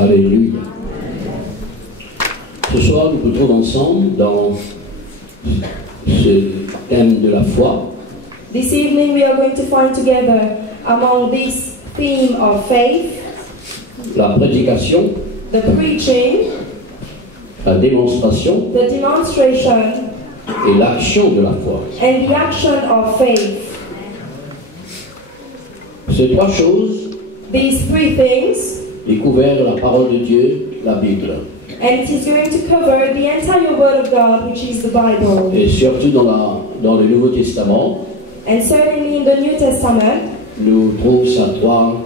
Alléluia. Ce soir, nous nous retrouvons ensemble dans ce thème de la foi. This evening we are going to find together among this theme of faith, La prédication, the preaching, la démonstration the demonstration, et l'action de la foi. and the action of faith. Ces trois choses These three things, découvrent la parole de Dieu, la Bible. and it is going to cover the entire Word of God, which is the Bible. Et surtout dans le Nouveau Testament, And certainly in the New Testament, nous trouvons ça trois,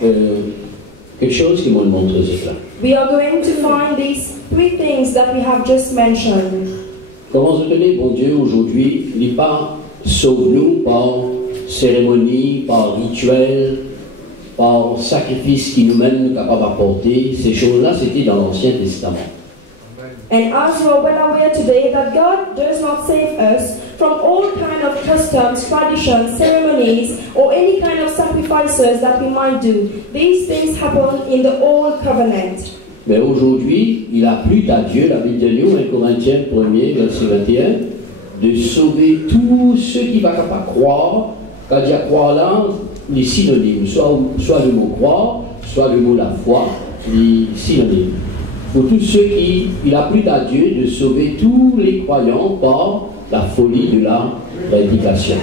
quelque chose qui me montre cela. we are going to find these three things that we have just mentioned. Comment se tenir, bon Dieu, aujourd'hui, il n'est pas sauve-nous par cérémonie, par rituel, par sacrifice qui nous-mêmes capables d'apporter. Ces choses-là, c'était dans l'Ancien Testament. And as you are well aware today that God does not save us from all kind of customs, traditions, ceremonies, or any kind of sacrifices that we might do. These things happen in the Old Covenant. Mais aujourd'hui, il a plu à Dieu, la Bible de nous, 1 Corinthiens 1er, verset 21, de sauver tous ceux qui ne vont pas croire. Quand il y a croire là, les synonymes, soit le mot croire, soit le mot la foi, les synonymes. Pour tous ceux qui, il a plu à Dieu de sauver tous les croyants par la folie de la prédication.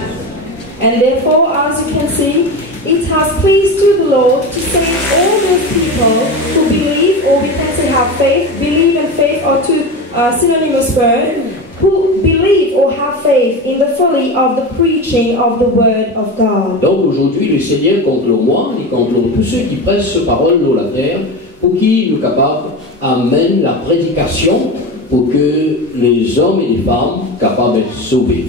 And therefore, as you can see, it has pleased to the Lord to save all those people who believe, or we can say have faith. Believe and faith are two synonymous words. Who believe or have faith in the folly of the preaching of the Word of God. Donc aujourd'hui, le Seigneur conclut moi et conclut tous ceux qui prêchent cette parole dans la terre pour qu'ils nous capables amènent la prédication pour que les hommes et les femmes capables d'être sauvés.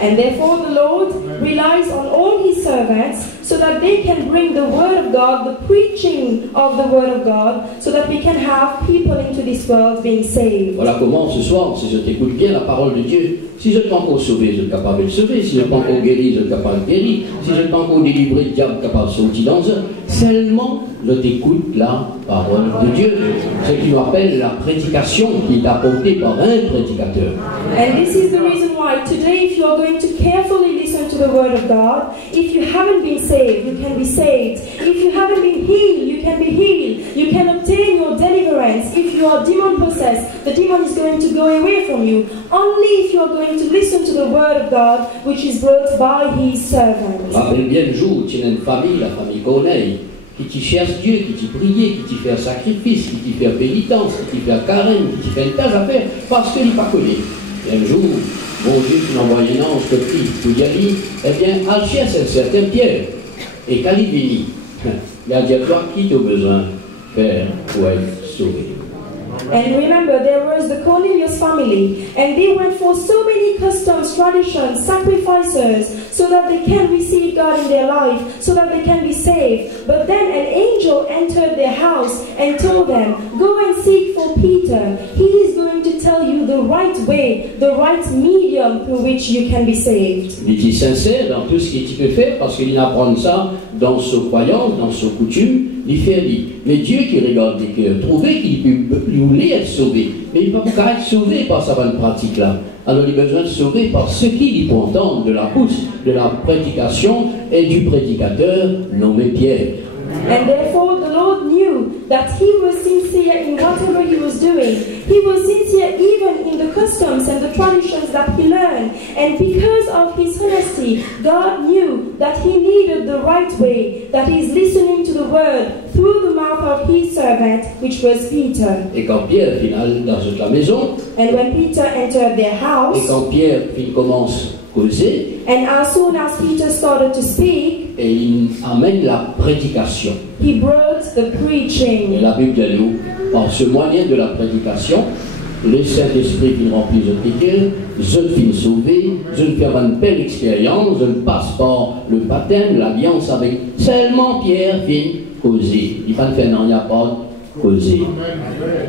And therefore the Lord relies on all His servants so that they can bring the Word of God, the preaching of the Word of God, so that we can have people into this world being saved. Voilà comment ce soir, si je t'écoute bien la parole de Dieu, si je ne suis pas encore sauvé, je suis capable de sauver, si je ne suis pas encore guéri, je suis capable de guérir, si je ne suis pas encore délivré, le diable est capable de sortir dans un. Seulement, je t'écoute la parole de Dieu. Ce qui nous appelle la prédication qui est apportée par un prédicateur. And this is the reason why today, if you are going to carefully listen to the Word of God, if you haven't been saved, you can be saved. If you haven't been healed, you can be healed. You can obtain your deliverance. If you are demon possessed, the demon is going to go away from you. Only if you are going to listen to the Word of God, which is brought by His servants. Rappelle bien le jour où tu as une famille, la famille Corneille, qui t'y cherche Dieu, qui t'y prie, qui t'y fait un sacrifice, qui t'y fait pénitence, qui t'y fait carême, qui t'y fait une tas à faire, parce qu'il n'est pas connu. Et un jour, bon Dieu, tu m'envoies un ange te prie pour y aller, eh bien, à chercher un certain Pierre. Et quand il vient, il a dit à toi qui t'a besoin de faire pour être sauvé. And remember, there was the Cornelius family, and they went for so many customs, traditions, sacrifices, so that they can receive God in their life, so that they can be saved. But then an angel entered their house and told them, go and seek for Peter. He is going to tell you the right way, the right medium through which you can be saved. Il dit sincère dans tout ce que tu peux faire, parce qu'il apprend ça dans ses croyances, dans ses coutumes. Il fait dit, mais Dieu qui regarde les cœurs, trouver qu'il voulait être sauvé, mais il ne peut pas être sauvé par sa bonne pratique là. Alors il a besoin de sauver par ce qu'il peut entendre de la bouche, de la prédication et du prédicateur nommé Pierre. And therefore the Lord knew that he was sincere in whatever he was doing. He was sincere even in the customs and the traditions that he learned. And because of his honesty, God knew that he needed the right way, that he is listening to the word through the mouth of his servant, which was Peter. Et quand Pierre finit dans la maison, And when Peter entered their house, et quand Pierre commence à causer, and as soon as Peter started to speak, et il amène la prédication. he brought the Et preaching. la Bible de nous, par ce moyen de la prédication, le Saint-Esprit qui remplit notre cœur, je suis sauvé, je ne fais une belle expérience, je ne passe par le baptême, l'alliance avec seulement Pierre vient causer. Il ne va pas faire non, il n'y a pas causer.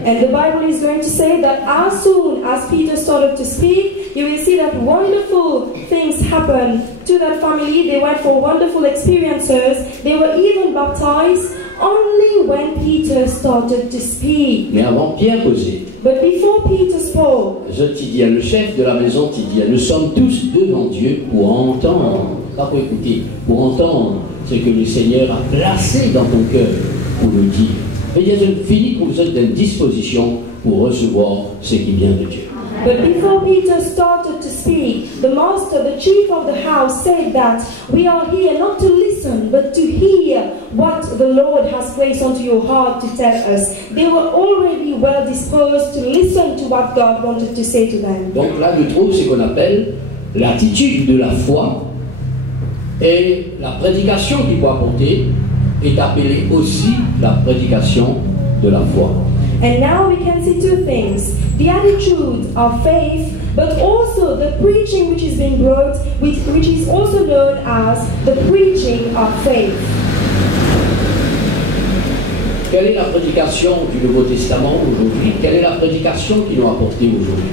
And the Bible is going to say that as soon as Peter started to speak, you will see that wonderful things happen to that family. They went for wonderful experiences. They were even baptized only when Peter started to speak. Mais avant Pierre causait, But before Peter spoke, je t'ai dit à le chef de la maison, t'ai dit, nous sommes tous devant Dieu pour entendre, pas pour écouter, pour entendre ce que le Seigneur a placé dans ton cœur pour le dire. Et il y a fini que vous êtes dans une disposition pour recevoir ce qui vient de Dieu. but before Peter started to speak, the master, the chief of the house, said that we are here not to listen, but to hear what the Lord has placed onto your heart to tell us. They were already well disposed to listen to what God wanted to say to them. Donc là, je trouve ce qu'on appelle l'attitude de la foi et la prédication qu'il faut apporter est appelée aussi la prédication de la foi. And now we can see two things: the attitude of faith, but also the preaching which is being brought, which is also known as the preaching of faith. Quelle est la prédication du Nouveau Testament aujourd'hui? Quelle est la prédication qu'ils ont apportée aujourd'hui?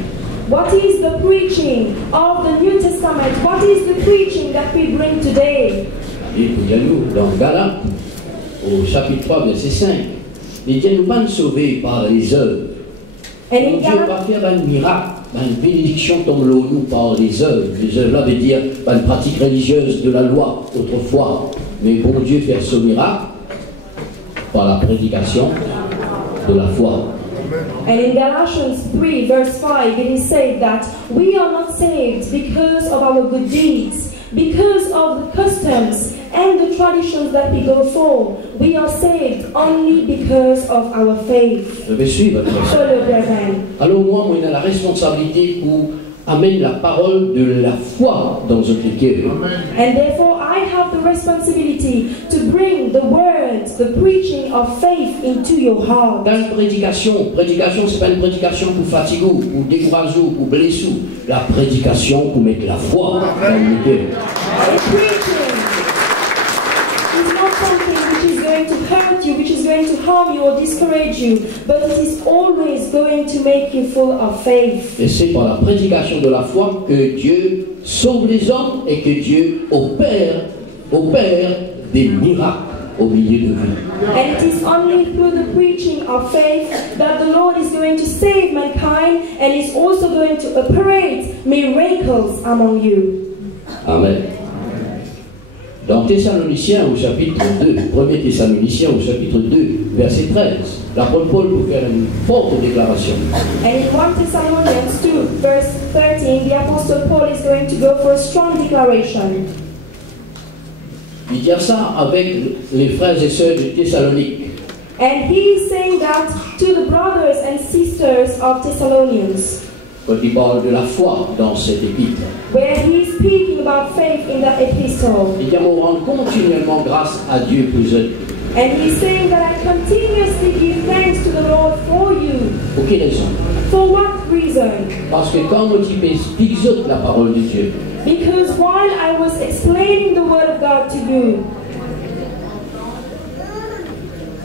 What is the preaching of the New Testament? What is the preaching that we bring today? Il y a nous, dans Galates, au chapitre 3, verset 5, il dit, nous pas sauver par les œuvres. And Mon in Dieu va faire un miracle, une bénédiction tombe l'eau nous par les œuvres. Les œuvres là veut dire une pratique religieuse de la loi autrefois. Mais bon Dieu fait ce miracle par la prédication de la foi. And in Galatians 3 verse 5 it is said that we are not saved because of our good deeds, because of the customs and the traditions that we go for. We are saved only because of our faith. Je vais suivre. Follow, brethren. Alors moi, on a la responsabilité pour amener la parole de la foi dans notre cœur. And therefore I have the responsibility to bring the words, the preaching of faith into your heart. Dans la prédication, c'est pas une prédication pour fatiguer, pour décourager, pour blesser. La prédication pour mettre la foi dans le cœur. And preaching is not something which is going to hurt you, which is going to harm you or discourage you, but it is always going to make you full of faith. Et c'est par la prédication de la foi que Dieu sauve les hommes et que Dieu opère des miracles au milieu de vous. And it is only through the preaching of faith that the Lord is going to save mankind and is also going to operate miracles among you. Amen. Dans Thessaloniciens au chapitre 2, 1er Thessaloniciens au chapitre 2, verset 13, l'apôtre Paul peut faire une forte déclaration. And in 1 Thessalonians 2, verse 13, the Apostle Paul is going to go for a strong declaration. Il dit ça avec les frères et sœurs de Thessalonique. And he is saying that to the brothers and sisters of Thessalonians, Quand il parle de la foi dans cette épître, where he is speaking about faith in that epistle. il dit on rend continuellement grâce à Dieu pour eux. And he's saying that I continuously give thanks to the Lord for you. Pour quelle raison? For what reason? Parce que quand on explique la parole de Dieu, Because while I was explaining the word of God to you,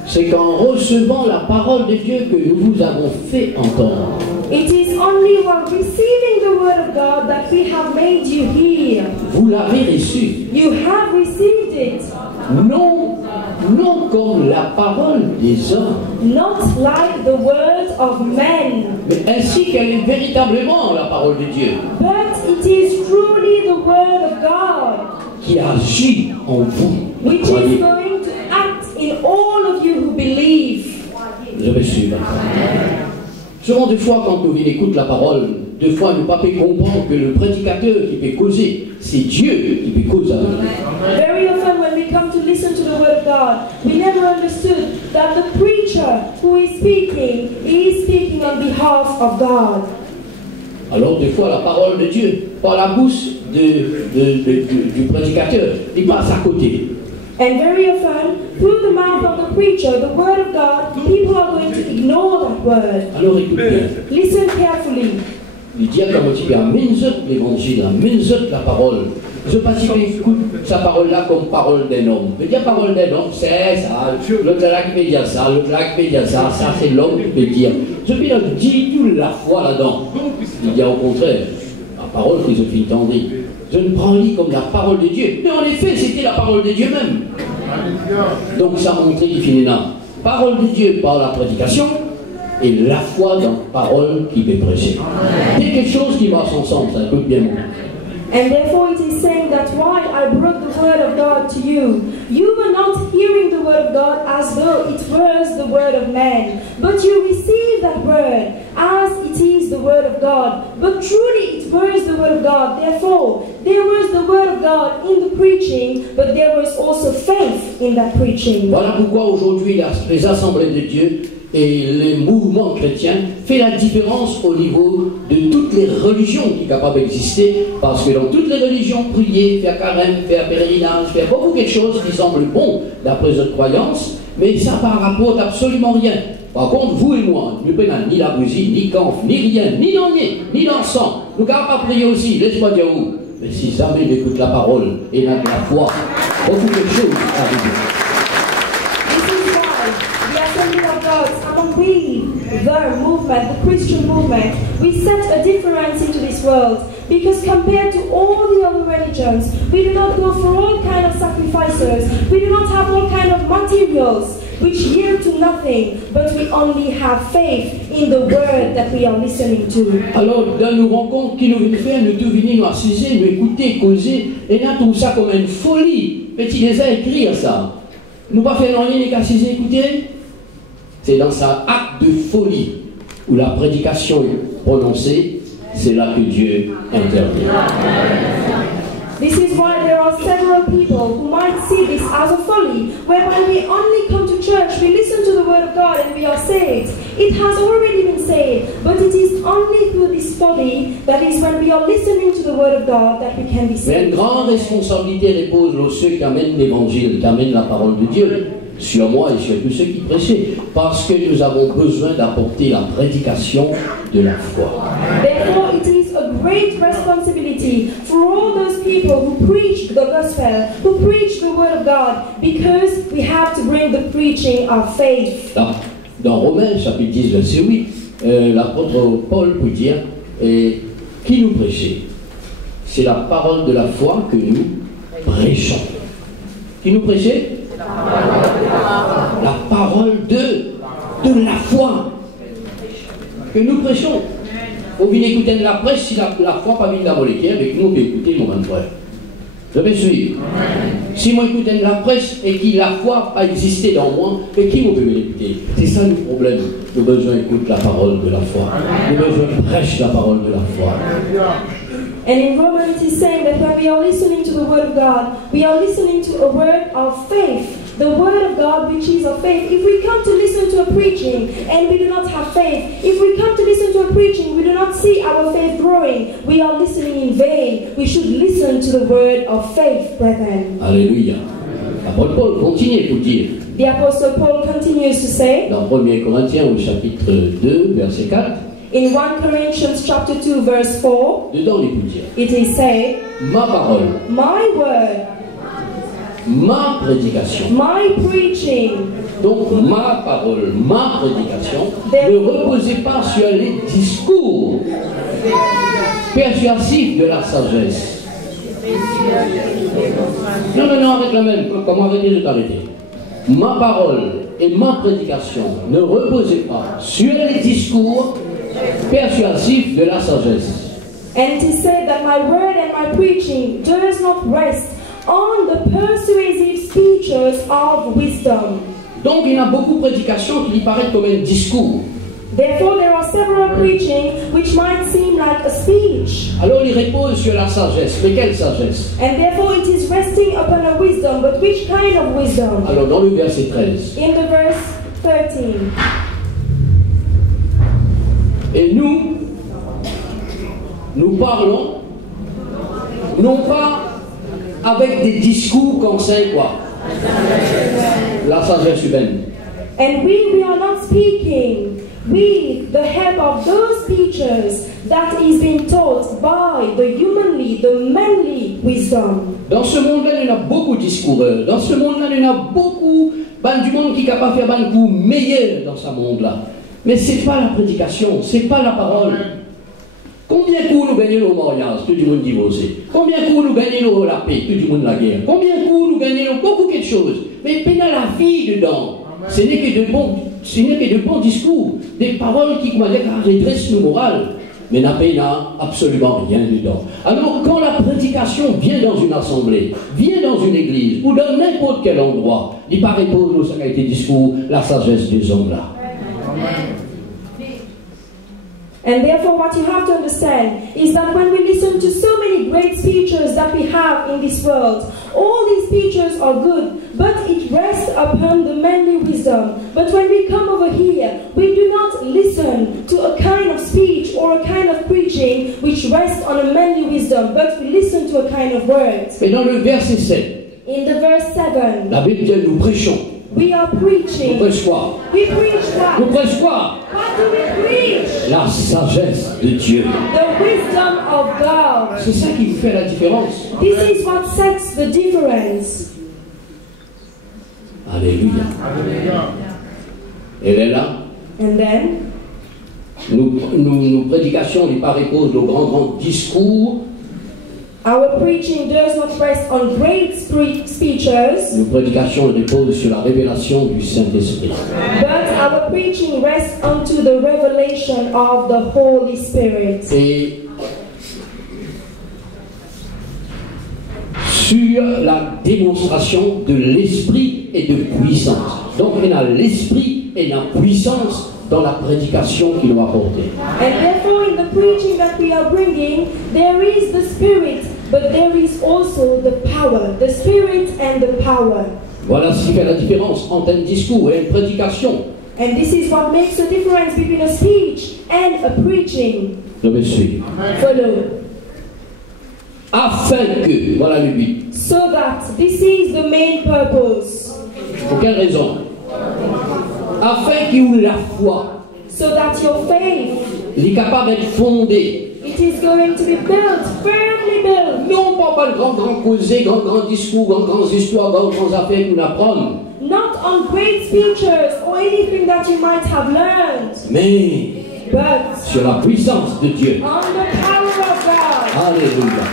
c'est qu'en recevant la parole de Dieu que nous vous avons fait entendre. it is only while receiving the word of God that we have made you hear. Vous l'avez reçu. You have received it, Non comme la parole des hommes, not like the words of men, mais ainsi qu'elle est véritablement la parole de Dieu, but it is truly the word of God, qui agit en vous. which is Croyez. going to act in all of you who believe. Je vais suivre. Souvent, des fois, quand on écoute la parole, des fois, nous ne pouvons pas comprendre que le prédicateur qui peut causer, c'est Dieu qui peut causer avec nous. Very often when we come to listen to the word of God, we never understood that the preacher who is speaking on behalf of God. Alors, des fois, la parole de Dieu, par la bouche du prédicateur, il passe à côté. And very often, through the mouth of the preacher, the word of God, people are going to ignore that word. Alors, écoute bien. Listen carefully. Il dit à Kamoti, amène-toi l'évangile, amène-toi la parole. Je ne sais pas si tu écoutes sa parole-là comme parole d'un homme. Je veux dire, parole d'un homme, c'est ça. L'autre là qui peut dire ça, l'autre là qui peut dire ça, ça c'est l'homme qui peut dire. Je veux dire, dis tout la foi là-dedans. Il dit au contraire, la parole que je t'ai entendue, je ne prends lit comme la parole de Dieu. Mais en effet, c'était la parole de Dieu même. Donc ça montrait qu'il finit là. Parole de Dieu par la prédication et la foi dans la parole qui peut prêcher. C'est quelque chose qui marche ensemble, ça écoute bien. And therefore it is saying that while I brought the word of God to you, you were not hearing the word of God as though it was the word of man, but you received that word as it is the word of God. But truly it was the word of God. Therefore, there was the word of God in the preaching, but there was also faith in that preaching. Voilà pourquoi aujourd'hui les assemblées de Dieu et les mouvements chrétiens font la différence au niveau de toutes les religions qui sont capables d'exister, parce que dans toutes les religions, prier, faire carême, faire pèlerinage, faire beaucoup de choses qui semblent bon d'après notre croyance, mais ça par rapport absolument rien. Par contre, vous et moi, nous ne prenons ni la bougie, ni camphre, ni rien, ni l'ennier, ni l'encens. Nous ne pouvons pas prier aussi, laisse-moi dire où. Mais si jamais on écoute la parole et n'a la foi, beaucoup de choses arrivent. We, the movement, the Christian movement, we set a difference into this world, because compared to all the other religions, we do not go for all kind of sacrifices, we do not have all kind of materials which yield to nothing, but we only have faith in the word that we are listening to. Alors, dans nos rencontres qui nous viennent faire, nous tous venons nous assiser, nous écouter, causer, et nous trouvons ça comme une folie. Petit les a écrire ça. Nous pas faire rien, les assiser, écouter. C'est dans un acte de folie où la prédication est prononcée, c'est là que Dieu intervient. This is why there are several people who might see this as a folly, whereby we only come to church, we listen to the word of God and we are saved. It has already been said, but it is only through this folly, that is when we are listening to the word of God, that we can be saved. Mais une grande responsabilité repose sur ceux qui amènent l'évangile, qui amènent la parole de Dieu. Sur moi et sur tous ceux qui prêchaient, parce que nous avons besoin d'apporter la prédication de la foi. Therefore, it is a great responsibility for all those people who preach the gospel, who preach the word of God, because we have to bring the preaching of faith. Dans Romains chapitre 10 verset 8, l'apôtre Paul peut dire qui nous prêchait. C'est la parole de la foi que nous prêchons. Qui nous prêchait? La parole de la foi que nous prêchons. Vous venez écouter de la presse si la foi pas vient dans l'équipe, avec nous, on peut écouter mon frère. Je vais suivre. Si moi écoute de la presse et que la foi pas existé dans moi, et qui peut m'écouter? C'est ça le problème. Nous avons besoin d'écouter la parole de la foi. Nous avons besoin de prêcher la parole de la foi. And in Romans it is saying that when we are listening to the word of God, we are listening to a word of faith. The word of God which is of faith. If we come to listen to a preaching and we do not have faith, if we come to listen to a preaching, we do not see our faith growing, we are listening in vain. We should listen to the word of faith, brethren. Alléluia. L'apôtre Paul continue pour dire. The Apostle Paul continues to say, dans 1 Corinthiens au chapitre 2, verset 4, in 1 Corinthians chapter 2 verse 4, dedans il peut dire, it is said, ma parole, my word, ma prédication, my preaching. Donc ma parole, ma prédication ne reposait pas sur les discours persuasifs de la sagesse. Non, avec la même, comment arrêter de t'arrêter. Ma parole et ma prédication ne reposaient pas sur les discours persuasif de la sagesse. And it is said that my word and my preaching does not rest on the persuasive speeches of wisdom. Donc il y a beaucoup de prédications qui lui paraissent comme un discours. Therefore there are several preaching which might seem like a speech. Alors il repose sur la sagesse. Mais quelle sagesse? And therefore it is resting upon a wisdom, but which kind of wisdom? Alors dans le verset 13. In the verse 13. Et nous parlons non pas avec des discours comme ça quoi. La sagesse humaine. And we are not speaking with the help of those speeches that is being taught by the humanly, the manly wisdom. Dans ce monde-là, il y a beaucoup de discoureurs. Dans ce monde-là, il y a beaucoup du monde qui est capable de faire un coup meilleur dans ce monde-là. Mais ce n'est pas la prédication, ce n'est pas la parole. Combien de coups nous gagnons au mariage, tout le monde divorcé? Combien de coups nous gagnons la paix, tout le monde la guerre? Combien de coups nous gagnons beaucoup de choses? Mais il y a la vie dedans. Ce n'est que de bons discours, des paroles qui redressent le moral. Mais il n'y a absolument rien dedans. Alors quand la prédication vient dans une assemblée, vient dans une église, ou dans n'importe quel endroit, il paraît pas nous ça a été discours, la sagesse des hommes là. Amen. And therefore what you have to understand is that when we listen to so many great speeches that we have in this world, all these speeches are good, but it rests upon the manly wisdom. But when we come over here, we do not listen to a kind of speech or a kind of preaching which rests on a manly wisdom, but we listen to a kind of words. Et dans le verset 7, in the verse 7, la Bible dit nous prêchons. We are preaching. Nous prêchons quoi? We preach what? Nous prêchons quoi? What do we preach? La sagesse de Dieu. The wisdom of God. C'est ça qui fait la différence. This is what sets the difference. Alléluia. Elle est là. And then, nos prédications ne pas reposent de grands discours. Our preaching does not rest on great speeches. Nos prédications reposent sur la révélation du Saint-Esprit. But our preaching rests onto the revelation of the Holy Spirit. Et sur la démonstration de l'esprit et de puissance. Donc il y a l'esprit et la puissance dans la prédication qu'il va apporter. And therefore in the preaching that we are bringing, there is the spirit, but there is also the power, the spirit and the power. Voilà ce qui fait la différence entre un discours et une prédication. And this is what makes the difference between a speech and a preaching. Je me suis. Follow. Afin que, voilà le but. So that, this is the main purpose. Pour quelle raison? Afin qu'il y ait la foi. So that your faith, il est capable d'être fondé. It is going to be built, firmly built. Non pas de grands causés, grands discours, grandes histoires, grandes affaires qu'on apprend. Not on great speeches or anything that you might have learned. Mais but sur la puissance de Dieu. On the power of God. Alléluia.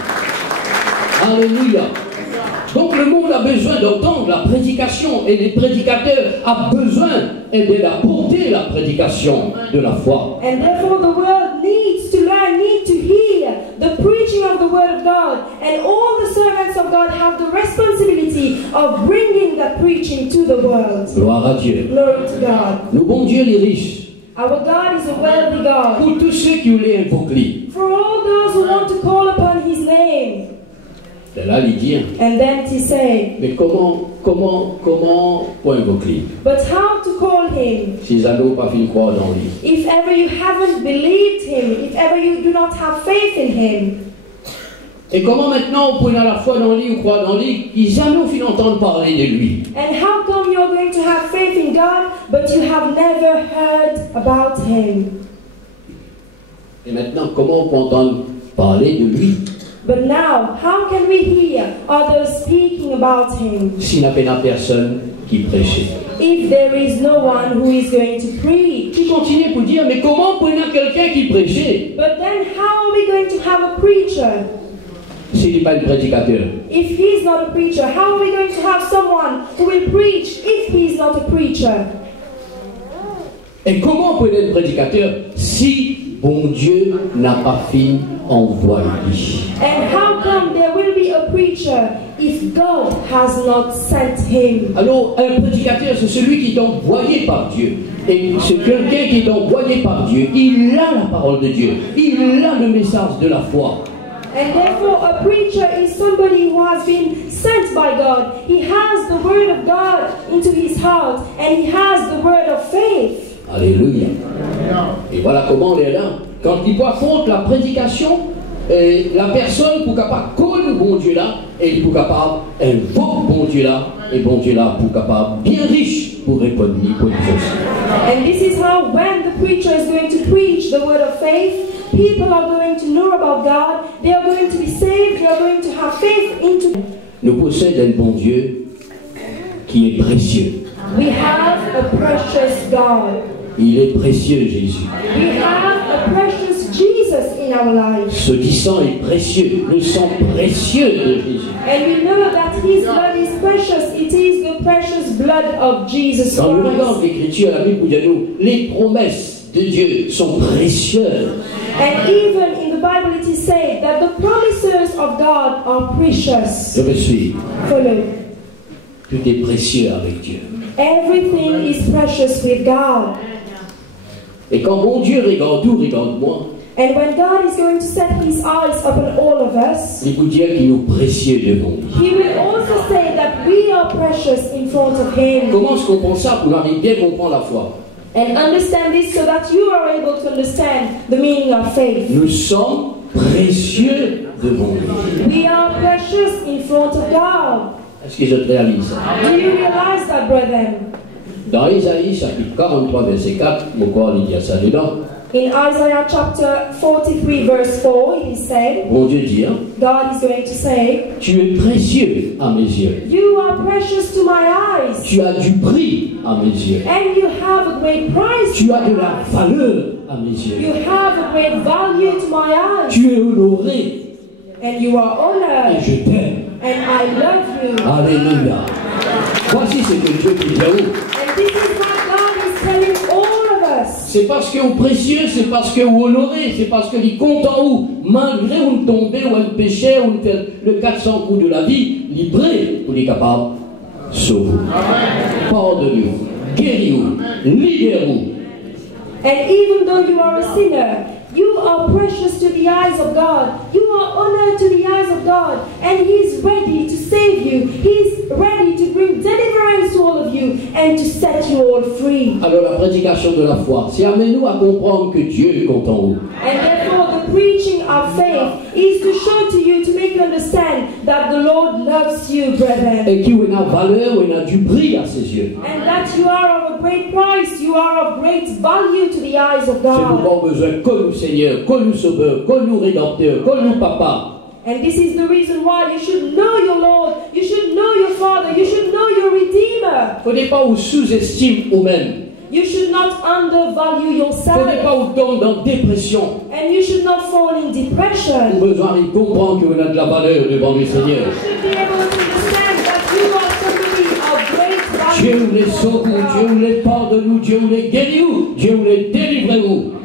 Alléluia. Donc le monde a besoin d'entendre la prédication et les prédicateurs ont besoin d'apporter la prédication de la foi. And therefore the world needs to learn, need to hear the preaching of the word of God, and all the servants of God have the responsibility of bringing that preaching to the world. Gloire à Dieu. Glory to God. Le bon Dieu il est riche. Our God is a wealthy God. Pour tous ceux qui voulaient invoquer. For all those who want to call upon His name. Et là, il dit. And then to say. Mais comment pour invoquer? But how to call Him? Si ils n'ont pas fait croire dans lui. If ever you haven't believed Him, if ever you do not have faith in Him. Et comment maintenant on peut à la foi dans lui ou croire dans lui, ils jamais ont fini d'entendre parler de lui? And how come you're going to have faith in God, but you have never heard about Him? Et maintenant, comment on peut entendre parler de lui? But now, how can we hear others speaking about Him? S'il n'y a personne qui prêchait. If there is no one who is going to preach. Tu continues pour dire, mais comment on peut avoir quelqu'un qui prêchait? But then how are we going to have a preacher? S'il n'est pas un prédicateur. If he is not a preacher, how are we going to have someone who will preach if he is not a preacher? Et comment on peut être un prédicateur si bon Dieu n'a pas fini envoyé? And how come there will be a preacher if God has not sent him? Alors, un prédicateur, c'est celui qui est envoyé par Dieu. Et c'est quelqu'un qui est envoyé par Dieu. Il a la parole de Dieu. Il a le message de la foi. And therefore a preacher is somebody who has been sent by God. He has the word of God into his heart, and he has the word of faith. Alléluia. Et voilà comment on est là. Quand il voit contre la prédication, la personne pour capable connaître bon Dieu là, et pour capable invoquer bon Dieu là, et bon Dieu là pour capable bien riche pour répondre pour les choses. And this is how when the preacher is going to preach the word of faith, people are going to know about God, they are going to be saved, they are going to have faith into. Nous possédons un bon Dieu qui est précieux. We have a precious God. Il est précieux, Jésus. We have a precious Jesus. Jesus in our lives. Ce qui sang est précieux, le sang précieux de Jésus. And we know that His blood is precious. It is the precious blood of Jesus Dans le regard Christ. de l'Écriture, la Bible dit à nous, les promesses de Dieu sont précieuses. And even in the Bible it is said that the promises of God are precious. Je me suis. Follow. Tout est précieux avec Dieu. Everything is precious with God. Et quand mon Dieu regarde tout, regarde moi, And when God is going to set His eyes upon all of us, il vous dire qu'il est précieux devant lui. He will also say that we are precious in front of Him. Comment est-ce qu'on comprend ça pour arriver bien comprendre la foi? And understand this so that you are able to understand the meaning of faith. Nous sommes précieux devant lui. We are precious in front of God. Est-ce que je te réalise ça? Do you realize that, brethren? Dans Isaïe chapitre 43 verset 4, mon corps il dit à ça dedans. In Isaiah chapter 43 verse 4, it is said, Mon Dieu dit, hein, God is going to say, tu es précieux à mes yeux. you are precious to my eyes, Tu as du prix à mes yeux. and you have a great price. Tu as de la valeur à mes yeux. You have a great value to my eyes, Tu es honoré and you are et honored, je t'aime. and I love you. Alléluia. Voici ce que Dieu dit à vous. And this is what God is telling all of us. C'est parce que vous précieux, c'est parce que vous honoré, c'est parce que les comptes en vous, malgré où vous tombez, ou un péché, ou fait le 400 coups de la vie, livré, vous êtes capable de sauver. Pardonnez-vous, guéris-vous, libérez-vous. And even though you are a sinner, you are precious to the eyes of God. You are honored to the eyes of God. And He's ready to save you. He's ready to bring deliverance to all of you and to set you all free. Alors la prédication de la foi, c'est amenez-nous à comprendre que Dieu compte en vous. And therefore the preaching of faith is to show to you, to make you understand that the Lord loves you, brethren. Et qui vous a valeur, ou a du prix à ses yeux. And that you are of a great price, you are of great value to the eyes of C'est God. pourquoi besoin que nous Seigneur, que nous Sauveur, que nous Rédempteur, que nous Papa. And this is the reason why you should know your Lord, you should know your Father, you should know your Redeemer. Il ne faut pas vous sous-estimer vous-même. You should not undervalue Il ne yourself, faut pas vous tomber dans la dépression. and you should not fall in Vous depression. avez besoin de comprendre que vous avez de la valeur devant le Seigneur. You should be able to understand that you are somebody of great Dieu value. vous les sauve, Dieu vous les pardonne, Dieu vous les guérit, Dieu vous les délivre.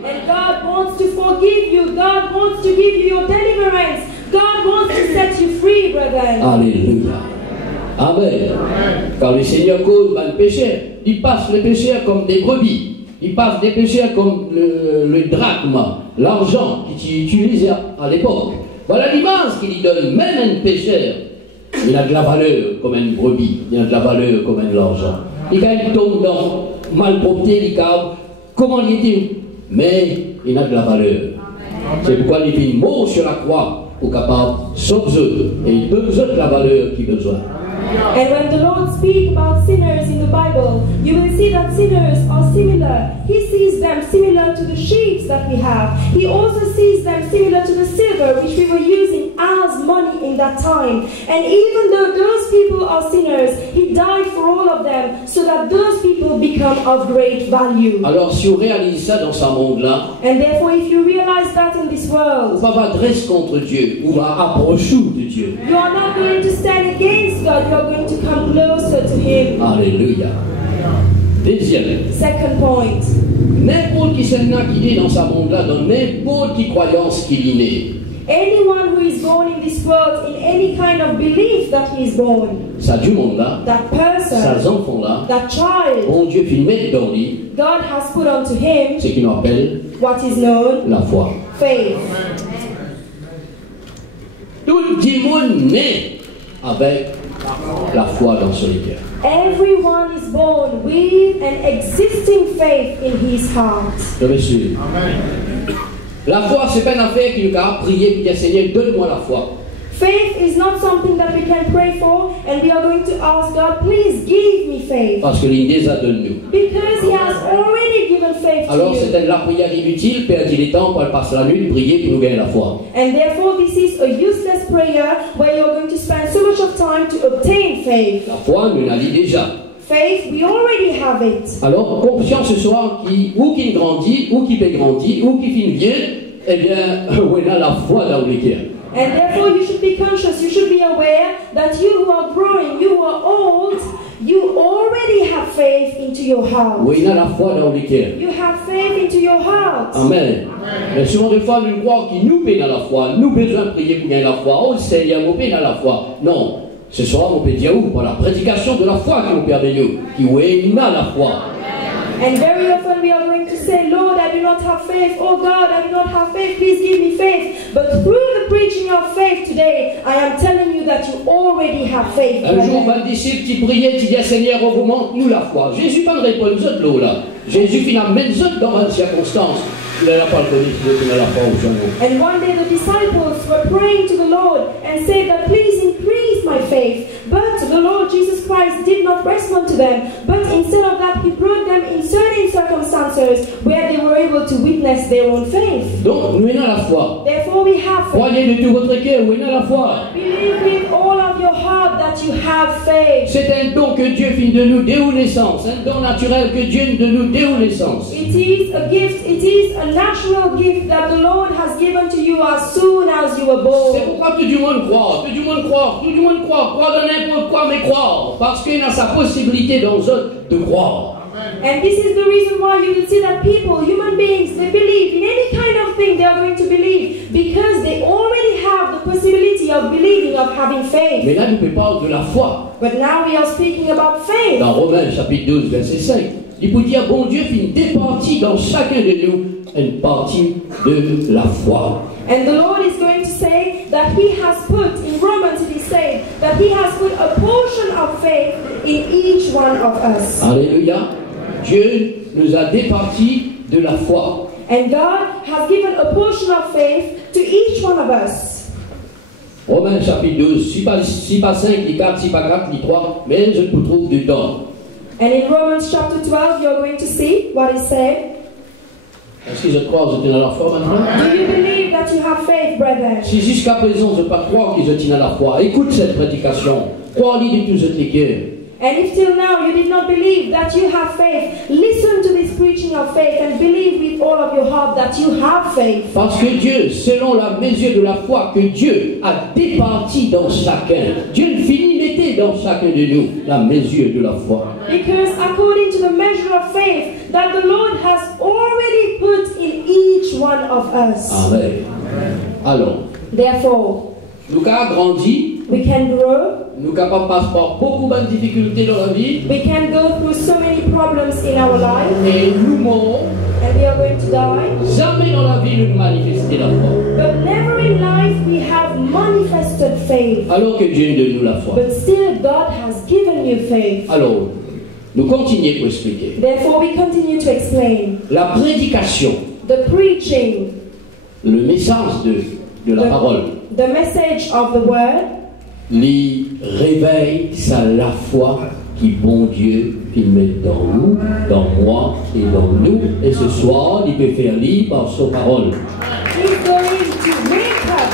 And God wants to forgive you, God wants to give you your deliverance, God wants to set you free, brethren. Alléluia. Amen. Quand le Seigneur cause le péché, il passe les pécheurs comme des brebis. Il passe des pécheurs comme le drachme, l'argent qu'il utilisait à l'époque. Voilà l'image qu'il lui donne. Même un pécheur, il a de la valeur comme une brebis. Il a de la valeur comme un argent. Il tombe dans malpropreté, il câble. Comment il était? Mais il a de la valeur. C'est pourquoi il fait mort sur la croix pour capable de sauver. Et il donne de la valeur qu'il a besoin. And when the Lord speaks about sinners in the Bible, you will see that sinners are similar. He sees them similar to the sheep that we have. He also sees them similar to the silver which we were using as money in that time. And even though those people are sinners, He died for all of them so that those people become of great value. Alors si on réalise ça dans ce monde-là, And therefore, if you realize that in this on world, va pas dresser contre Dieu, on va approcher de Dieu. you are not going to stand against God, you are going to come closer to Him. Alléluia. Deuxième, Second point. n'importe qui s'en a qui est dans ce monde-là, dans n'importe qui croyance qu'il est né, Anyone who is born in this world in any kind of belief that he is born, ça du monde-là, that person, ces enfants-là, that child, bon Dieu fait mettre dans lui God has put onto him ce qu'il appelle what is known la foi. faith. Tout le monde naît avec la foi dans son cœur. Everyone is born with an existing faith in his heart. Je me suis. La foi, c'est pas une affaire qui nous a prié et dire Seigneur, donne-moi la foi. Faith is not something that we can pray for and we are going to ask God, please give me faith. Parce que l'idée a donné nous. Because He has already given faith to Alors you. c'est la prière inutile, perdre du temps pour passer la nuit, prier pour nous gagner la foi. And therefore this is a useless prayer where you're going to spend so much of time to obtain faith. La foi, nous l'avons déjà. Faith, we already have it. Alors, conscience ce soir, qui, ou qui grandit, ou qui peut grandir, ou qui finit vieux, eh bien, on a la foi dans le cœur. And therefore you should be conscious, you should be aware that you who are growing, you who are old, you already have faith into your heart. Oui, on a la foi dans le cœur. You have faith into your heart. Amen. Mais souvent des fois, nous croyons qu'il nous paie dans la foi. Nous besoin de prier pour gagner la foi. Oh Seigneur, nous paie dans la foi. Non. Ce soir, on peut dire où? Par la prédication de la foi qui nous permet nous. Qui oui, on a la foi. And very often we are going to say, Lord, I do not have faith. Oh God, I do not have faith. Please give me faith. But through the preaching of faith today, I am telling you that you already have faith. Un jour, un disciple qui priait, qui dit, Seigneur, on vous montre nous la foi. Jésus pas de réponse, nous autres là. Jésus finalement, même nous autres dans une circonstance. Il n'a pas le connaître, la foi au genou. And one day the disciples were praying to the Lord and said that please increase my faith. But the Lord Jesus Christ did not respond to them. But instead of that, He brought them in certain circumstances where they were able to witness their own faith. Donc, nous avons la foi. Therefore we have faith. Croyez de tout votre cœur, nous avons la foi. Believe with all of your heart that you have faith. C'est un don que Dieu fit de nous dès la naissance. Un don naturel que Dieu de nous dès la naissance. It is a gift, it is a natural gift that the Lord has given to you as soon as you were born. C'est pourquoi tout le monde croit, tout le monde croit, tout le monde croit, croit dans n'importe quoi, mais croire, parce qu'il a sa possibilité dans eux de croire. And this is the reason why you will see that people, human beings, they believe in any kind of thing they are going to believe because they already have the possibility of believing, of having faith. Mais là, nous parlons de la foi. But now we are speaking about faith. Dans Romains chapitre 12, verset 5, il peut dire, bon Dieu fit des parties dans chacun de nous, une partie de la foi. And the Lord is going to say that He has put, in Romans it is said, that He has put a portion of faith in each one of us. Alléluia. Dieu nous a départis de la foi. And God has given a portion of faith to each one of us. Romains chapitre 12, 6 pas 5, ni 4, 6 pas 4, ni 3, mais je vous trouve dedans. And in Romans chapter 12, you're going to see what is said. Est-ce que je crois que je tiens à la foi maintenant? Do you believe that you have faith, brethren? Si jusqu'à présent je ne pas croire que je tiens à la foi, écoute cette prédication. Crois-lui de tout ce cœur. And if till now you did not believe that you have faith, listen to this preaching of faith and believe with all of your heart that you have faith. Parce que Dieu, selon la mesure de la foi que Dieu a départi dans chacun, Dieu finit l'été dans chacun de nous, la mesure de la foi. Because according to the measure of faith that the Lord has already put in each one of us. Amen. Alors, Therefore, nous avons grandi, we can grow. nous capables de passer par beaucoup de difficultés dans la vie, We can go through so many problems in our life, et nous mourons. and we are going to die. Jamais dans la vie nous manifester la foi. But never in life we have manifested faith. Alors que Dieu donne nous la foi. But still God has given you faith. Alors, nous continuons pour expliquer. Therefore we continue to explain. La prédication, The preaching, le message de la parole, the message of the word, lui réveille la foi qui bon Dieu qui met dans nous, dans moi et dans nous. Et ce soir, il peut faire lire par sa parole. He's going to wake up.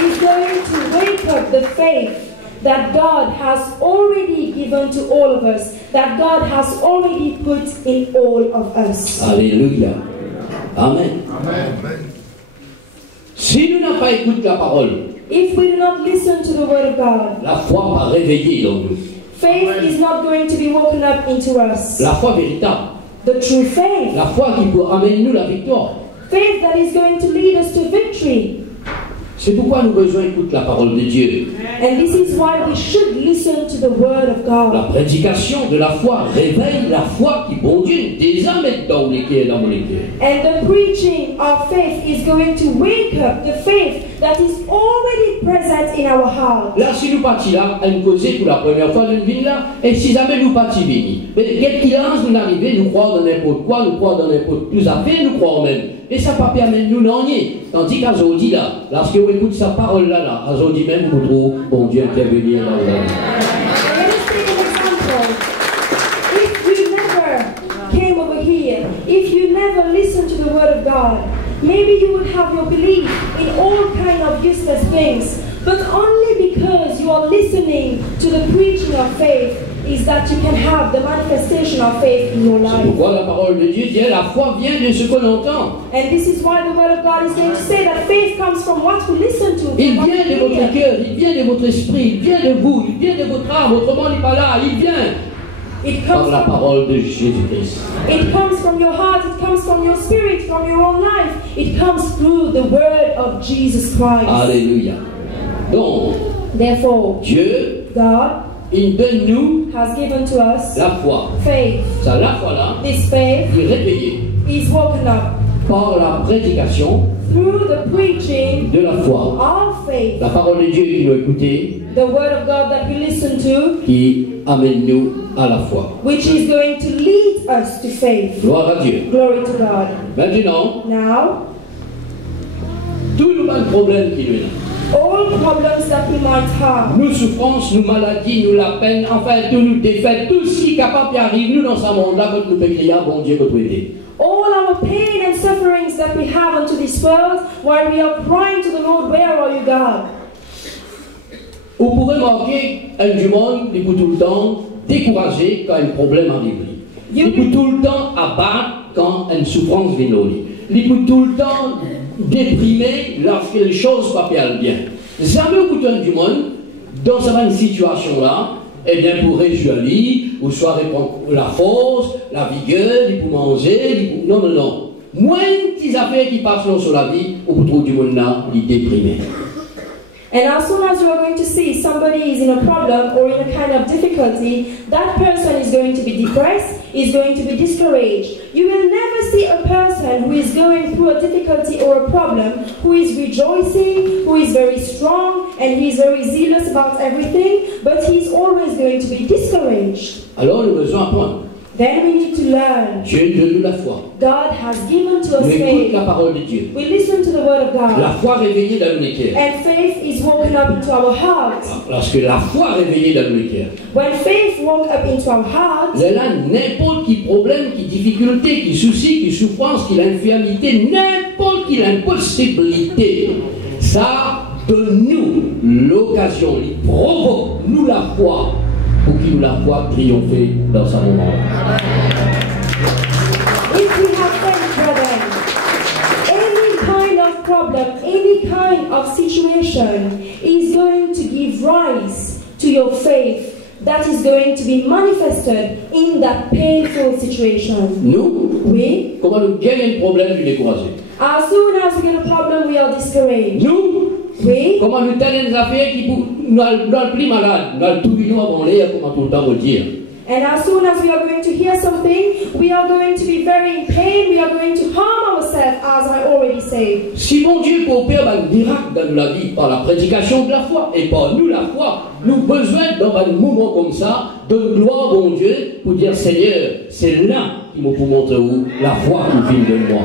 He's going to wake up the faith that God has already given to all of us, that God has already put in all of us. Alléluia. Amen. Amen. Si nous n'avons pas écouté la parole, If we do not listen to the word of God, la foi va réveiller dans nous. faith is not going to be woken up into us. La foi véritable. The true faith, La foi qui peut amener nous la victoire. faith that is going to lead us to victory. C'est pourquoi nous avons besoin d'écouter la parole de Dieu. And this is why we should listen to the word of La God. prédication de la foi réveille la foi qui, bon Dieu, déjà met dans les cœurs, dans les cœurs. And the preaching of faith is going to wake up the faith that is already present in our heart. Là, si nous partis là, à nous causer pour la première fois de vie là, et si jamais nous partis venir, mais quel qu'il lance nous arriver, nous croire dans n'importe quoi, nous croire dans n'importe tout à fait, nous croire même. Et ça ne peut pas permettre nous n'ennier. Tandis qu'aujourd'hui là, lorsque vous écoutez sa parole là, aujourd'hui même, vous trouvez, bon Dieu, intervenir dans la vie. Let us take an example. If you never came over here, if you never listened to the word of God, maybe you would have your belief in all kind of useless things, but only because you are listening to the preaching of faith is that you can have the manifestation of faith in your C'est life. pourquoi la parole de Dieu dit la foi vient de ce qu'on entend. And this is why the word of God is going to say that faith comes from what we listen to. Il from what vient de we votre hear. cœur, il vient de votre esprit, il vient de vous, il vient de votre âme. Autrement, il n'est pas là, il vient It par comes la from, parole de Jésus-Christ. it comes from your heart, it comes from your spirit, from your own life. It comes through the word of Jesus Christ. Alléluia. Donc, Therefore, Dieu, God il donne nous has given to us la foi. faith. Ça, la foi-là, This faith qui est réveillée is woken up par la prédication through the preaching de la foi. of faith. La parole de Dieu qui nous écoutez, The word of God that we listen to, qui amène nous à la foi. which is going to lead us to faith. Gloire à Dieu. Glory to God. Maintenant, Now, tous nos problèmes qui nous ont, all problems that we might have, nos souffrances, nos maladies, nos la peine, enfin, tous nos défaites, tout ce qui est capable qui arrive, nous dans ce monde-là, quand nous pécrions, bon Dieu, que tu aider. all our pain and sufferings that we have unto this world, while we are crying to the Lord, where are you, God? Vous pourrez marquer un du monde, il peut tout le temps décourager quand un problème arrive. Il peut tout le temps abattre quand une souffrance vient. Il peut tout le temps déprimer lorsque les choses ne vont pas bien. Jamais au bout du monde, dans cette situation-là, eh bien, pour réjouir, ou soit répondre la force, la vigueur, il peut manger, non, non, non. Moins de petites affaires qui passent sur la vie, au bout du monde là, il est déprimé. And as soon as you are going to see somebody is in a problem or in a kind of difficulty, that person is going to be depressed, is going to be discouraged. You will never see a person who is going through a difficulty or a problem, who is rejoicing, who is very strong, and he is very zealous about everything, but he is always going to be discouraged. Alors, nous avons besoin d'apprendre. Then we need to learn. Dieu donne nous la foi. God has given to us Nous écoutons faith. la parole de Dieu. We listen to the word of La God. foi réveillée dans nos cœurs. And faith is woken up into our hearts. Lorsque la foi réveillée dans nos cœurs, When faith woke up into our hearts, il y a n'importe qui problème, qui difficulté, qui souci, qui souffrance, qui infirmité, n'importe qui impossibilité, ça donne-nous l'occasion, il provoque nous la foi pour qu'il nous la foi triompher dans ce moment. if we have faith, brethren, any kind of problem, any kind of situation is going to give rise to your faith that is going to be manifested in that painful situation. Nous, We, comment nous gagnons un problème du découragé? as soon as we get a problem, we are discouraged. Nous, We, comment nous tenons des affaires qui nous le plus malade, nous tout nous avant l'air, comment tout le temps vous dire. and as soon as we are going to hear something, we are going to be very in pain, we are going to harm ourselves, as I already said. Si mon Dieu peut opérer un miracle dans la vie par la prédication de la foi et par nous la foi, nous avons besoin dans un moment comme ça de gloire à mon Dieu pour dire Seigneur, c'est là qu'il m'a pour montrer où la foi qui vient de moi.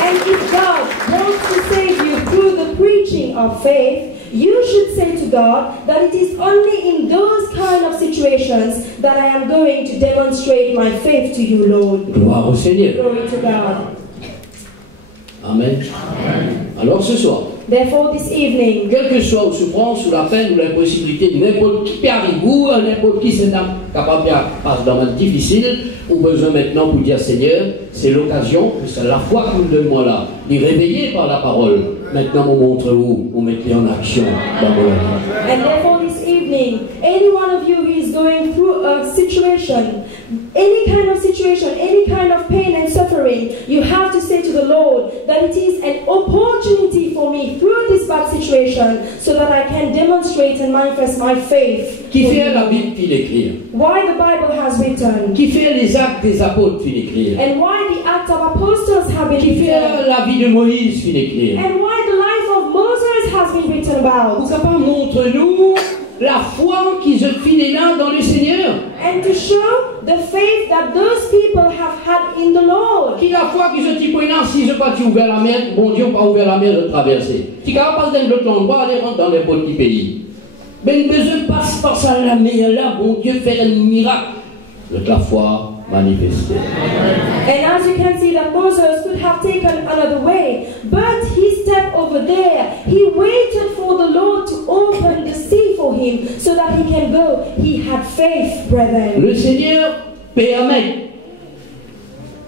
And if God wants to save you through the preaching of faith, you should say to God that it is only in those kind of situations that I am going to demonstrate my faith to you, Lord. Gloire au Seigneur. Glory to God. Amen. Alors ce soir, Therefore, this evening, quelle que soit la souffrance ou la peine ou l'impossibilité, n'importe qui peut arriver ou n'importe qui c'est capable de passer dans un moment difficile, on a besoin maintenant pour dire Seigneur, c'est l'occasion, c'est la foi que nous donne moi là, de réveiller par la parole. Maintenant, on montre où, on met en action dans mon vie. and therefore this evening, any one of you who is going through a situation, any kind of situation, any kind of pain and suffering, you have to say to the Lord that it is an opportunity for me through this bad situation so that I can demonstrate and manifest my faith. Qui fait la Bible puis l'écrire? Why the Bible has written, Qui fait les actes des apôtres puis l'écrire? and why the Acts of Apostles have been Qui fait written, la vie de Moïse puis l'écrire? and why the life of Moses has been written about. Pour capable montre-nous la foi qu'ils ont fait là dans le Seigneur. And to show the faith that those people have had in the Lord. Qui la foi qu'ils ont dit pour là, si je pas ouvert la mer, bon Dieu n'a pas ouvert la mer de traverser. Qui capable passer dans l'autre endroit, aller rentrer dans n'importe quel pays. Mais besoin passe par ça la mer là, bon Dieu fait un miracle. Notre la foi manifesté. And as you can see that Moses could have taken another way, but he stepped over there. He waited for the Lord to open the sea for him so that he can go. He had faith, brethren. Le Seigneur permet.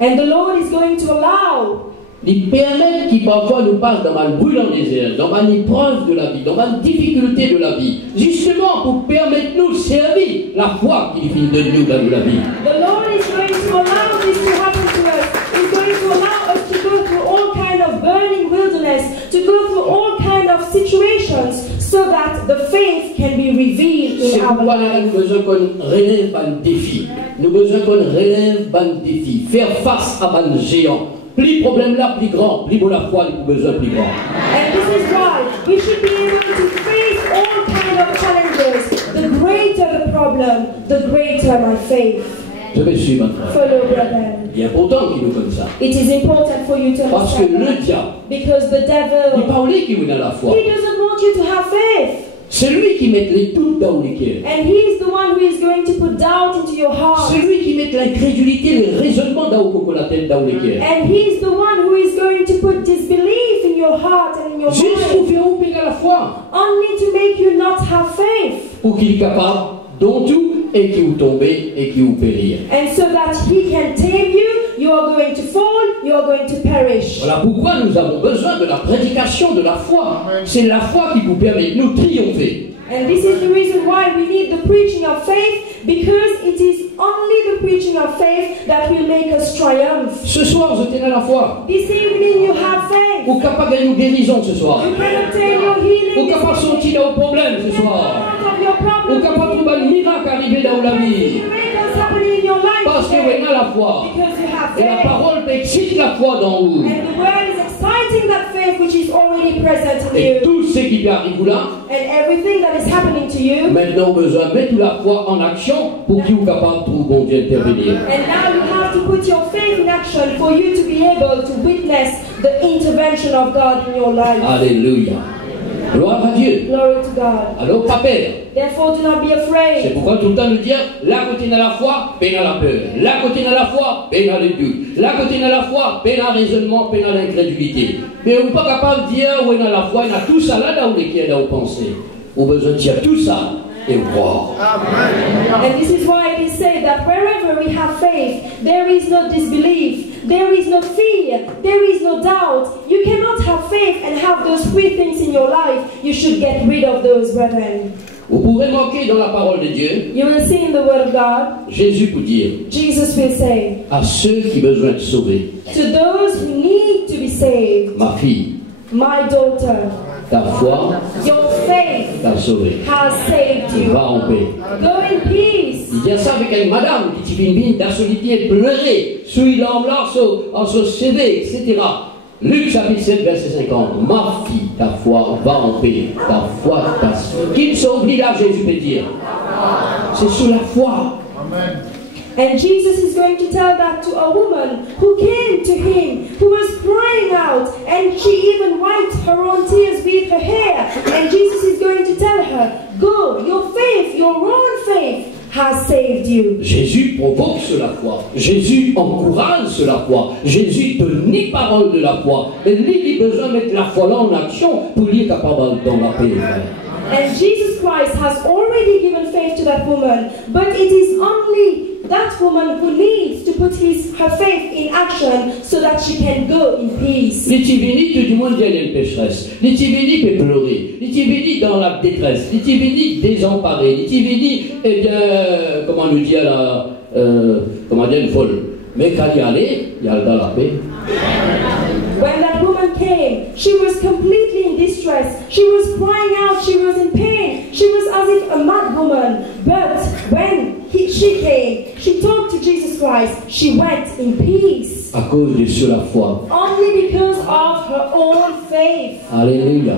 And the Lord is going to allow. Il permet qui parfois nous passe dans un brûlant désert, dans une épreuve de la vie, dans une difficulté de la vie, justement pour permettre nous de servir la foi qu'il vient de nous dans la vie. The Lord is going to allow this to happen to us. He's going to allow us to go through all kind of burning wilderness, to go through all kind of situations, so that the faith can be revealed C'est in our pourquoi nous life. avons besoin qu'on relève un défi. Nous avons besoin qu'on relève un défi. Faire face à un géant. Plus problème là, plus grand. Plus beau la foi, plus besoin, plus grand. And this is why we should be able to face all kind of challenges. The greater the problem, the greater my faith. Je vais suivre maintenant. Follow, brethren. Il est important qu'il nous donne ça. It is important for you to Parce que understand le that. diable, Because the il devil, parle qui vous dans la foi. he doesn't want you to have faith. C'est lui qui met les doutes dans les cœurs. And he is the one who is going to put doubt into your heart. C'est lui qui met l'incrédulité, le raisonnement dans la tête, dans les cœurs. And he is the one who is going to put disbelief in your heart and in your Juste pour mind. faire opérer la foi. Only to make you not have faith. Pour qu'il est capable dont tout et qui vous tomber et qui vous périr. And so that he can tame you, you are going to fall, you are going to perish. Voilà pourquoi nous avons besoin de la prédication de la foi. C'est la foi qui vous permet de nous triompher. And this is the reason why we need the preaching of faith, because it is only the preaching of faith that will make us triumph. Ce soir, je tiens à la foi. This evening you have faith. Vous êtes capable de une guérison ce soir. You can obtain your Vous healing. êtes capable de sortir au problème ce soir. Out of your Vous êtes problem. capable de trouver un miracle arriver dans la vie. Miracles happening in your life Parce que vous today. avez la foi. Because you have Et la faith. parole excite la foi dans vous. And the word is exciting that faith which is already present in Et you. tout ce qui peut arriver là, And everything that is happening to you. maintenant, on a besoin de mettre la foi en action pour qu'il soit capable de trouver bon Dieu intervenir. And now you have to put your faith in action for you to be able to witness the intervention of God in your life. Alléluia. Gloire à Dieu. Glory to God. Alors, pas peur. Therefore, do not be C'est afraid. pourquoi tout le temps nous dire, là côté dans la foi, peine à la peur. Là côté dans la foi, peine à le doute. Là côté dans la foi, peine à raisonnement, peine à l'incrédulité. Mais on n'est pas capable de dire, oui, dans la foi, il y a tout ça là dans les cœurs, dans vos pensées. On a besoin de dire tout ça et voir. And this is why it is said that wherever we have faith, there is no disbelief, there is no fear, there is no doubt. You cannot have faith and have those three things in your life. You should get rid of those, brethren. Vous pourrez manquer dans la parole de Dieu, You will see in the Word of God, Jésus peut dire Jesus will say, à ceux qui ont besoin de sauver, to those who need to be saved, ma fille, my daughter, ta foi your faith t'a sauvé. has saved you. Va en paix. Go in peace. Il y a ça avec une madame qui t'y vient d'insolité, pleurer, sous l'emblanc, en son CV, etc. Luc chapitre 7, verset 50. Ma fille, ta foi va en paix. Ta foi t'a sauvé. Qui ne s'oublie là, Jésus peut dire. C'est sous la foi. And Jesus is going to tell that to a woman who came to him, who was crying out, and she even wiped her own tears with her hair. And Jesus is going to tell her, go, your faith, your own faith has saved you. Jésus provoque sur la foi. Jésus encourage sur la foi. Jésus donne les paroles de la foi. Et lui, il a besoin de mettre la foi là en action pour lui être capable dans la paix. And Jesus Christ has already given faith to that woman, but it is only that woman who needs to put her faith in action so that she can go in peace. Les Tivini, tout le monde dit qu'elle est une pécheresse. Les Tivini peut pleurer. Les Tivini dans la détresse. Les Tivini désemparés. Les Tivini, eh bien, comment nous dire là, comment dire, une folle. Mais quand il y allait, il y a dans la paix. When that woman came, she was completely in distress. She was crying out, she was in pain. She was as if a mad woman. But when she came, she talked to Jesus Christ. She went in peace. À cause de sur la foi. Only because of her own faith. Alléluia.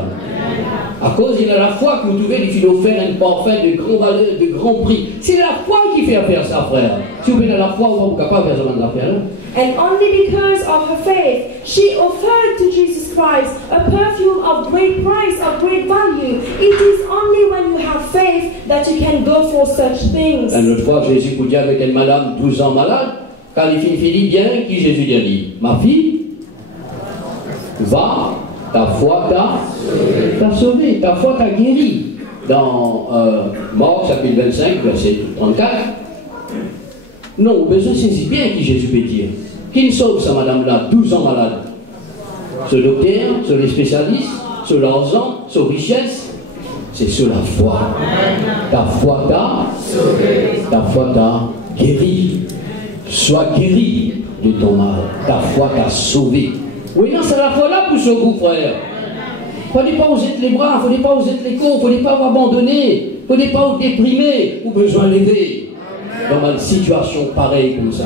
À cause de la foi que vous trouvez les philosophes un parfait de grand valeur, de grand prix. C'est la foi qui fait faire ça, frère. Si vous venez à la foi, vous n'êtes pas capable de faire ça l'affaire. And only because of her faith, she offered to Jesus Christ a perfume of great price, of great value. It is only when you have faith that you can go for such things. Une autre fois, Jésus vous dit avec une madame 12 ans malade, quand les filles finissent bien, qui Jésus dit, ma fille, va, ta foi t'a sauvé, ta foi t'a guéri. Dans Marc chapitre 25, verset 34. Non, on besoin de saisir bien qui Jésus peut dire. Qui ne sauve sa madame-là, 12 ans malade? Ce docteur, sur les spécialistes, sur l'argent, sur richesse, c'est sur la foi. Ta foi t'a sauvé, ta foi t'a guéri. Sois guéri de ton mal. Ta foi t'a sauvé. Oui, non, c'est la foi là pour sauver, frère. Il ne faut pas oser les bras, il ne faut pas oser les cons, il ne faut pas vous abandonner, il ne faut pas vous déprimer, ou besoin d'élever dans une situation pareille comme ça.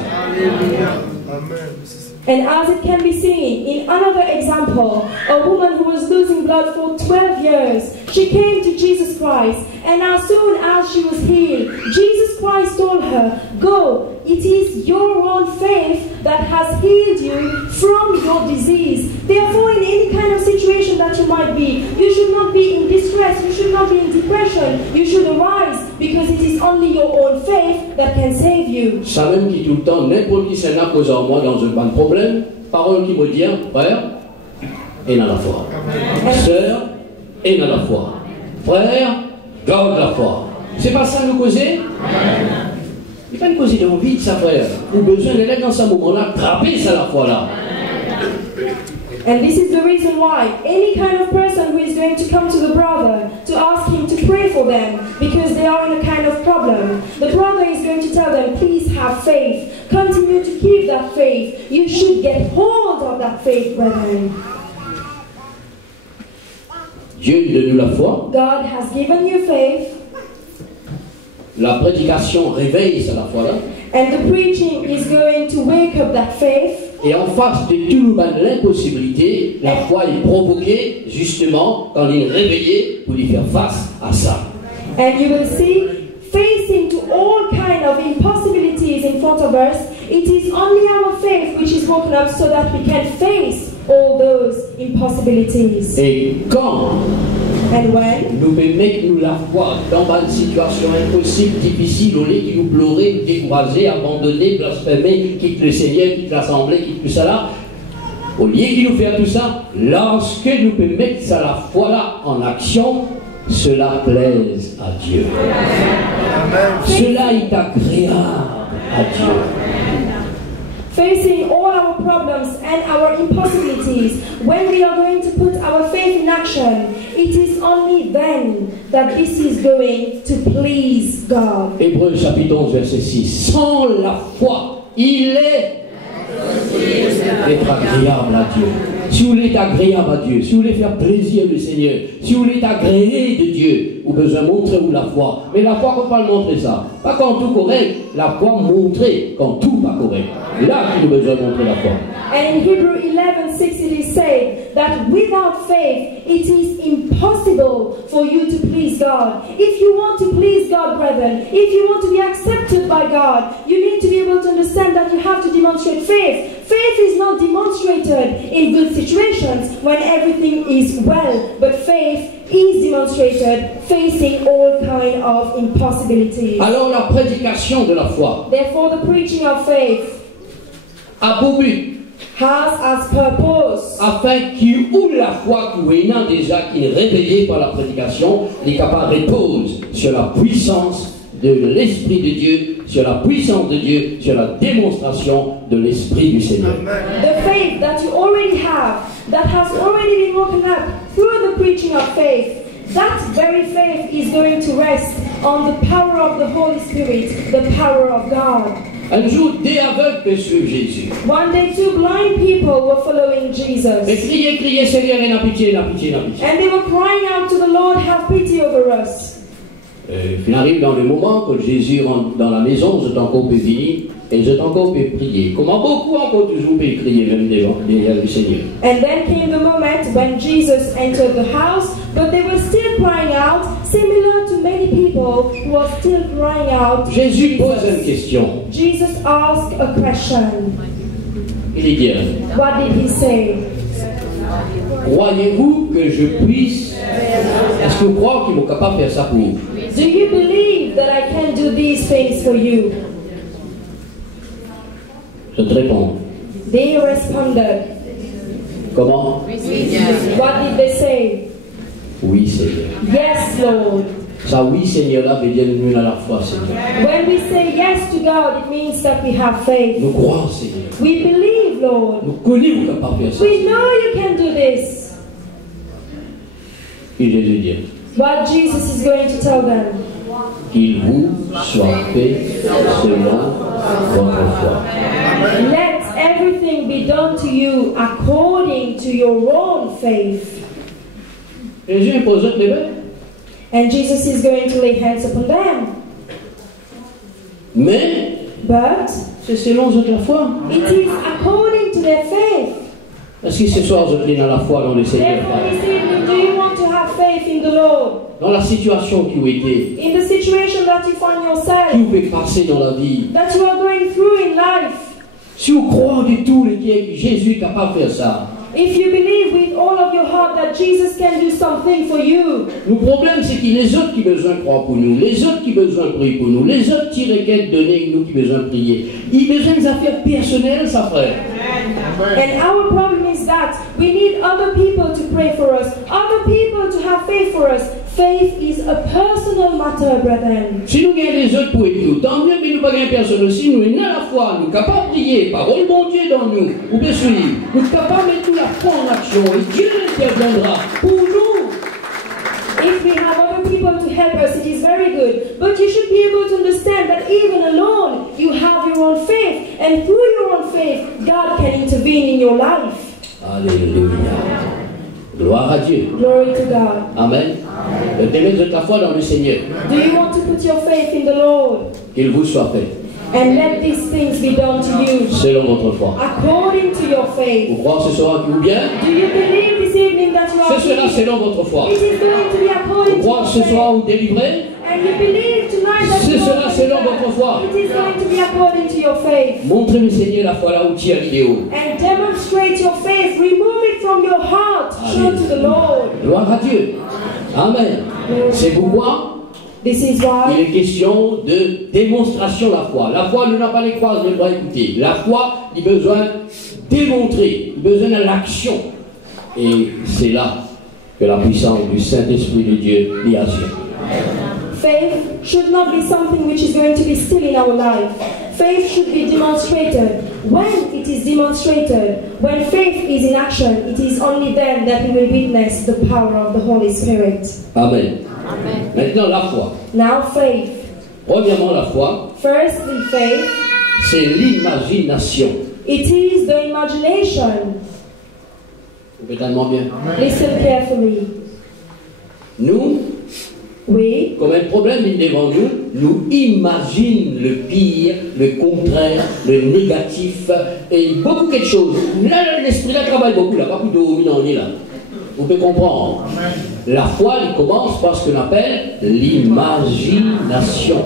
And as it can be seen in another example, a woman who was losing blood for 12 years, she came to Jesus Christ, and as soon as she was healed, Jesus Christ told her, go, it is your own faith that has healed you from your disease. Therefore, in any kind of situation that you might be, you should not be in distress, you should not be in depression, you should arise, because it is only your own faith that can save you. Ça même qui tout le temps, n'importe qui s'en a posé en moi dans un bon problème, parole qui me dit, frère, et dans la foi. Sœur, et dans la foi. Frère, garde la foi. C'est pas ça nous causer? Il n'y a pas une cause d'envie de sa frère. Ou besoin d'être dans ce moment-là, trapper ça la foi là. And this is the reason why any kind of person who is going to come to the brother to ask him to pray for them because they are in a kind of problem, the brother is going to tell them, please have faith. Continue to keep that faith. You should get hold of that faith, brethren. Dieu donne nous la foi. God has given you faith. La prédication réveille ça la foi là. And the preaching is going to wake up that faith. Et en face de toute l'impossibilité, la foi est provoquée justement quand il est réveillé pour lui faire face à ça. And you will see, facing to all kind of impossibilities in front of us, it is only our faith which is woken up so that we can face all those impossibilities. Et quand And when nous mettre nous la foi dans une situation impossible, difficile, au lieu de nous pleurer, décourager, abandonner, blasphémer, quitte le Seigneur, quitte l'Assemblée, quitte tout ça là, au lieu de nous faire tout ça, lorsque nous pouvons mettre ça la foi là en action, cela plaise à Dieu. Cela est agréable à Dieu. facing all our problems and our impossibilities, when we are going to put our faith in action, it is only then that this is going to please God. Hébreux chapitre 11 verset 6. Sans la foi, il est d'être agréable à Dieu. Si vous voulez être agréable à Dieu, si vous voulez faire plaisir au Seigneur, si vous voulez être agréé de Dieu, vous avez besoin de montrer vous la foi. Mais la foi, on ne peut pas le montrer ça. Pas quand tout correct, la foi montrer quand tout pas correct. Là, il a besoin de montrer la foi. And in Hebrews 11:6 it is said that without faith it is impossible for you to please God. If you want to please God, brethren, if you want to be accepted by God, you need to be able to understand that you have to demonstrate faith. Faith is not demonstrated in good situations when everything is well, but faith is demonstrated facing all kind of impossibilities. Alors la prédication de la foi Therefore, the preaching of faith a pour but has as purpose afin qu'il ouvre la foi qui est déjà, qui est réveillée par la prédication, les capables repose sur la puissance de l'Esprit de Dieu, sur la puissance de Dieu, sur la démonstration de l'Esprit du Seigneur. the faith that you already have, that has already been woken up through the preaching of faith. That very faith is going to rest on the power of the Holy Spirit, the power of God. Un jour, des aveugles peuvent suivre Jésus. One day, two blind people were following Jesus. Et crier, Seigneur, n'a pitié, n'a pitié, n'a pitié. And they were crying out to the Lord, have pity over us. Il arrive dans le moment que Jésus rentre dans la maison, je encore peux venir et je encore peux prier. Comment beaucoup encore toujours peuvent crier même devant le Seigneur. And then came the moment when Jesus entered the house, but they were still crying out, similar to many people who are still crying out. Jésus pose une question. Jesus asked a question. Il dit, What did he say? croyez-vous que je puisse? Est-ce que vous croyez qu'ils vont capable de faire ça pour vous? Do you believe that I can do these things for you? de te répondre. They responded. Comment? What did they say? Oui, Seigneur. Yes, Lord. Ça, oui, Seigneur, là, veut dire nous à la foi, Seigneur. When we say yes to God, it means that we have faith. Nous croyons, Seigneur. We believe, Lord. Nous connaissons capable de faire ça. We know you can do this. Et Jésus dit What Jesus is going to tell them. qu'il vous soit fait selon votre foi. Let everything be done to you according to your own faith. Jésus impose les mains. And Jesus is going to lay hands upon them. Mais But c'est selon votre foi. it is according to their faith. Est-ce que ce soir, vous êtes dans la foi dans le Seigneur? Therefore, this evening, do you want to have faith in the Lord? Dans la situation qui vous était, In the situation that you find qui yourself, vous peut passer dans la vie, that you are going through in life, si vous croyez du tout que Jésus est capable de faire ça, if you believe with all of your heart that Jesus can do something for you, le problème c'est que les autres qui ont besoin de croire pour nous, les autres qui ont besoin de prier pour nous, les autres qui requêtent donner nous qui ont besoin de prier, ils ont besoin des affaires personnelles, ça frère. and our problem is that we need other people to pray for us, other people to have faith for us. Faith is a personal matter, brethren. Si nous gagnons les autres pour aider nous, tant mieux, mais nous pas gagner personne. Si nous sommes à la foi, nous sommes capables de prier, parole bon Dieu dans nous, ou bien suivre, nous sommes capables de mettre la foi en action, et Dieu interviendra pour nous. If we have other people to help us, it is very good. But you should be able to understand that even alone, you have your own faith. And through your own faith, God can intervene in your life. Alléluia. Gloire à Dieu. Glory to God. Amen. Mettez ta foi dans le Seigneur. Do you want to put your faith in the Lord? Qu'il vous soit fait, And let these things be done to you selon votre foi. according to your faith. Vous croyez ce soir que vous bien? Do you believe this evening that you are Ce sera healed? selon votre foi. It is going to be according Vous to croyez your ce soir faith. vous délivrez? And you believe tonight that Ce you sera are selon delivered. votre foi. It is going to be according to your faith. Montrez le Seigneur la foi là où tu as l'idéal. And demonstrate your faith. Remove it from your heart. Show to the Lord. Gloire à Dieu. Amen. C'est pourquoi This is why il est question de démonstration de la foi. La foi ne n'a pas les croises, ne doit écouter. La foi, il a besoin de démontrer, il a besoin de l'action. Et c'est là que la puissance du Saint-Esprit de Dieu y agit. faith should not be something which is going to be still in our life. Faith should be demonstrated. When it is demonstrated, when faith is in action, it is only then that we will witness the power of the Holy Spirit. Amen. Maintenant, la foi. Now faith. Premièrement, la foi, Firstly, faith. c'est l'imagination. It is the imagination. Vous tellement bien. Listen carefully. Nous, We, comme un problème est devant nous, nous imaginons le pire, le contraire, le négatif et beaucoup de choses. Là, l'esprit là travaille beaucoup, là, pas plus de dominant là. Vous pouvez comprendre. La foi, elle commence par ce qu'on appelle l'imagination.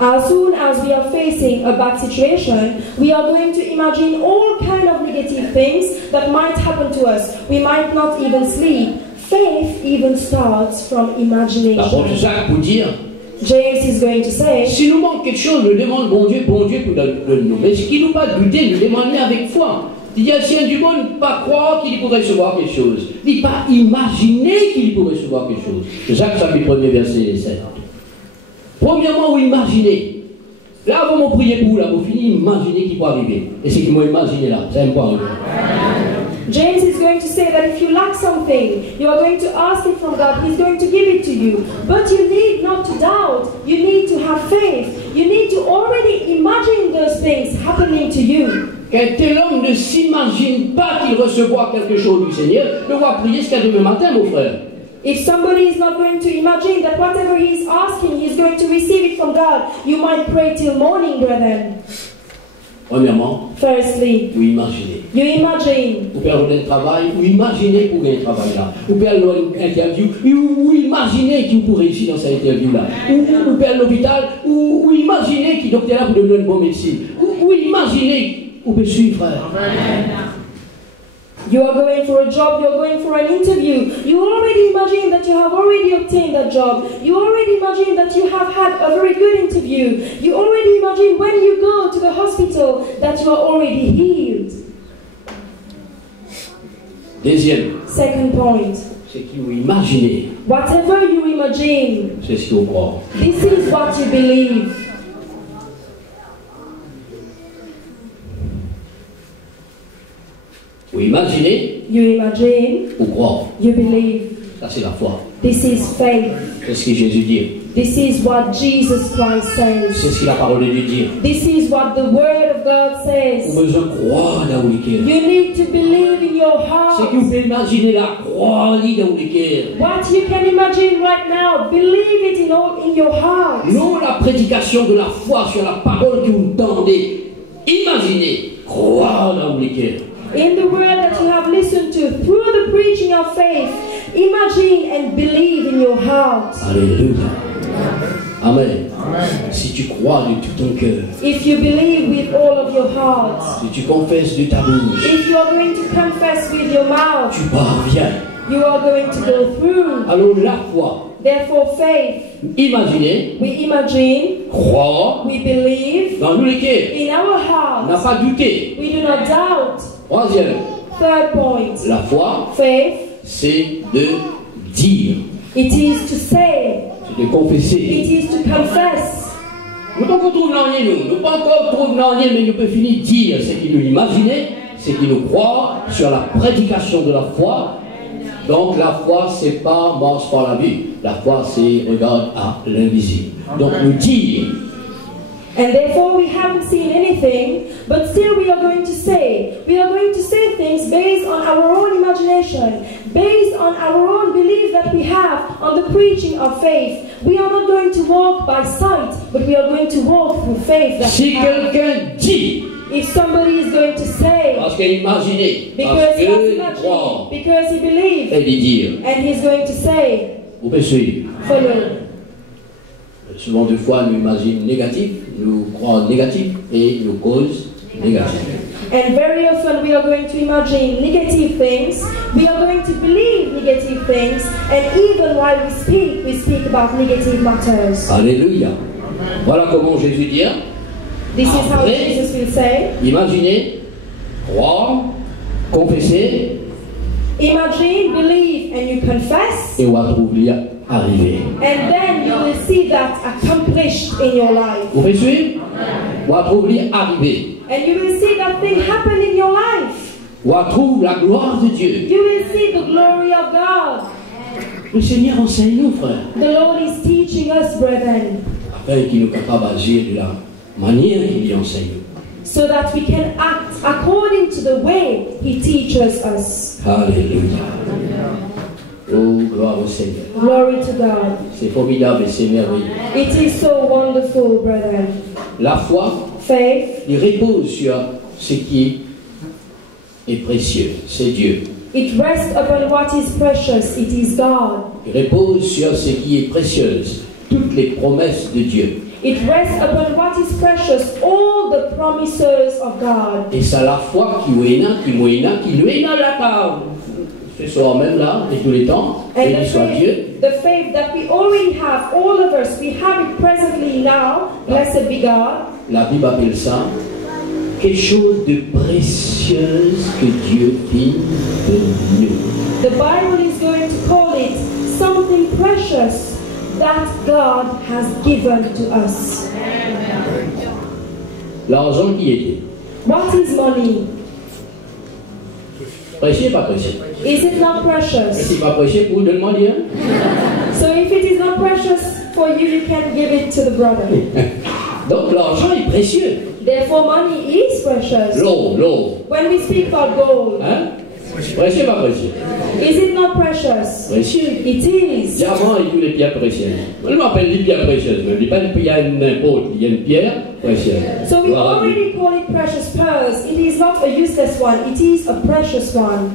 as soon as we are facing a bad situation, we are going to imagine all kind of negative things that might happen to us. We might not even sleep. Faith even starts from L'apôtre imagination. Jacques pour dire, James is going to say, si nous manque quelque chose, nous demandons bon Dieu pour nous. Mais ce qui nous pas douter, nous demandons avec foi. Il y a si du monde ne pas croire qu'il pourrait recevoir quelque chose. Il ne pas imaginer qu'il pourrait recevoir quelque chose. Jacques chapitre 1er verset 7. Premièrement, vous imaginez. Là, vous m'en priez pour là, vous finissez imaginer qu'il peut arriver. Et ce qu'ils m'ont imaginé là, ça ne peut pas arriver. James is going to say that if you lack something, you are going to ask it from God. He's going to give it to you. But you need not to doubt. You need to have faith. You need to already imagine those things happening to you. Qu'un tel homme ne s'imagine pas qu'il recevra quelque chose du Seigneur, ne va prier jusqu'à demain matin, mon frère. If somebody is not going to imagine that whatever he is asking, he is going to receive it from God, you might pray till morning, brethren. Premièrement, Firstly, vous imaginez. you imagine. Vous pouvez avoir un travail, ou imaginez pour gagner un travail là. Vous pouvez avoir une interview, ou imaginez qu'il vous réussir dans cette interview là. Ou vous pouvez aller à l'hôpital, ou imaginez qu'il docteur là pour devenir une bonne médecine. Ou imaginez, vous pouvez suivre, frère. You are going for a job, you are going for an interview. You already imagine that you have already obtained that job. You already imagine that you have had a very good interview. You already imagine when you go to the hospital hospital that you are already healed. Deuxième, Second point. c'est qu'il vous imaginez, Whatever you imagine, c'est ce que vous croyez. this is what you believe. Vous imaginez, You imagine, vous croyez. you believe. Ça, c'est la foi. This is faith. C'est ce que Jésus dit. This is what Jesus Christ says. C'est ce que la parole de Dieu dit. This is what the Word of God Vous says. besoin de croire dans le cœur. You need to believe in your C'est que vous heart. pouvez imaginer la croix dans le cœur. What you can imagine right now, believe it in your heart. Non la prédication de la foi sur la parole que vous entendez. Imaginez, croire dans le cœur. In the word that you have listened to, through the preaching of faith, imagine and believe in your heart. Alléluia. Amen. Si tu crois de tout ton cœur, If you believe with all of your heart, si tu confesses de ta bouche, if you are going to confess with your mouth, tu parviens. you are going to go through. Alors la foi, Therefore, faith, imaginez, we imagine, croire we believe dans nous les cœurs. in our On n'a heart. pas douté. We do not doubt. Troisième, Third point, la foi, faith, c'est de dire, it is to say, c'est de confesser. it is to confess. Nous pas qu'on trouve dans rien, nous pas encore trouve dans rien, mais nous peut finir dire ce qu'il nous imaginait, ce qu'il nous croit sur la prédication de la foi. Donc la foi, c'est pas marche par la vue. La foi, c'est regarde à l'invisible. Donc nous dire, And therefore we haven't seen anything, but still we are going to say. We are going to say things based on our own imagination, based on our own belief that we have on the preaching of faith. We are not going to walk by sight, but we are going to walk through faith that we si have. quelqu'un dit, If somebody is going to say, parce qu'il imaginait, because parce he has qu'il imagined, croit, because he believes, et de dire, and he's going to say, vous pouvez suivre. follow. Souvent, deux fois, nous imaginons négatif, nous croyons négatif et nous cause négatif. And very often we are going to imagine negative things, we are going to believe negative things, and even while we speak about negative matters. Alléluia. Voilà comment Jésus dit. This is how Après, Jesus will say, imaginez, croire, confesser, imagine, believe, and you confess, et on va trouver arriver. and then you will see that accomplished in your life. Vous pouvez suivre? On va trouver arriver. And you will see that thing happen in your life. On va trouver la gloire de Dieu. You will see the glory of God. Le Seigneur enseigne-nous, frère, The Lord is teaching us, brethren, afin qu'il nous capable d'agir de la manière qu'il y enseigne. so that we can act according to the way He teaches us. Alléluia. Oh, gloire au Seigneur. Glory to God. C'est formidable et c'est merveilleux. It is so wonderful, brethren. La foi, Faith, il repose sur ce qui est précieux, c'est Dieu. it rests upon what is precious. It is God. Il repose sur ce qui est précieux, toutes les promesses de Dieu. It rests upon what is precious, all the promises of God. Et c'est la foi qui lui est là, car ce soir même là, et tous les temps, And béni soit Dieu. the faith that we already have, all of us, we have it presently now. Blessed be God. La Bible appelle ça quelque chose de précieux que Dieu fit de nous. The Bible is going to call it something precious that God has given to us. L'argent qui était, What is money? précieux, pas précieux. Is it not Et precious? si pas précieux, pour donner-moi dire. So if it is not precious for you, you can give it to the brother. Donc l'argent est précieux. Therefore, money is precious. L'eau. When we speak about gold, Hein? Précieux, pas précieux. is it not precious? Précieux. It is. Diamant et toutes les pierres précieuses. On m'appelle les pierres précieuses, mais il n'y a pas une pierre n'importe, il y a une pierre précieuse. So we Voilà. already call it precious pearls. It is not a useless one. It is a precious one.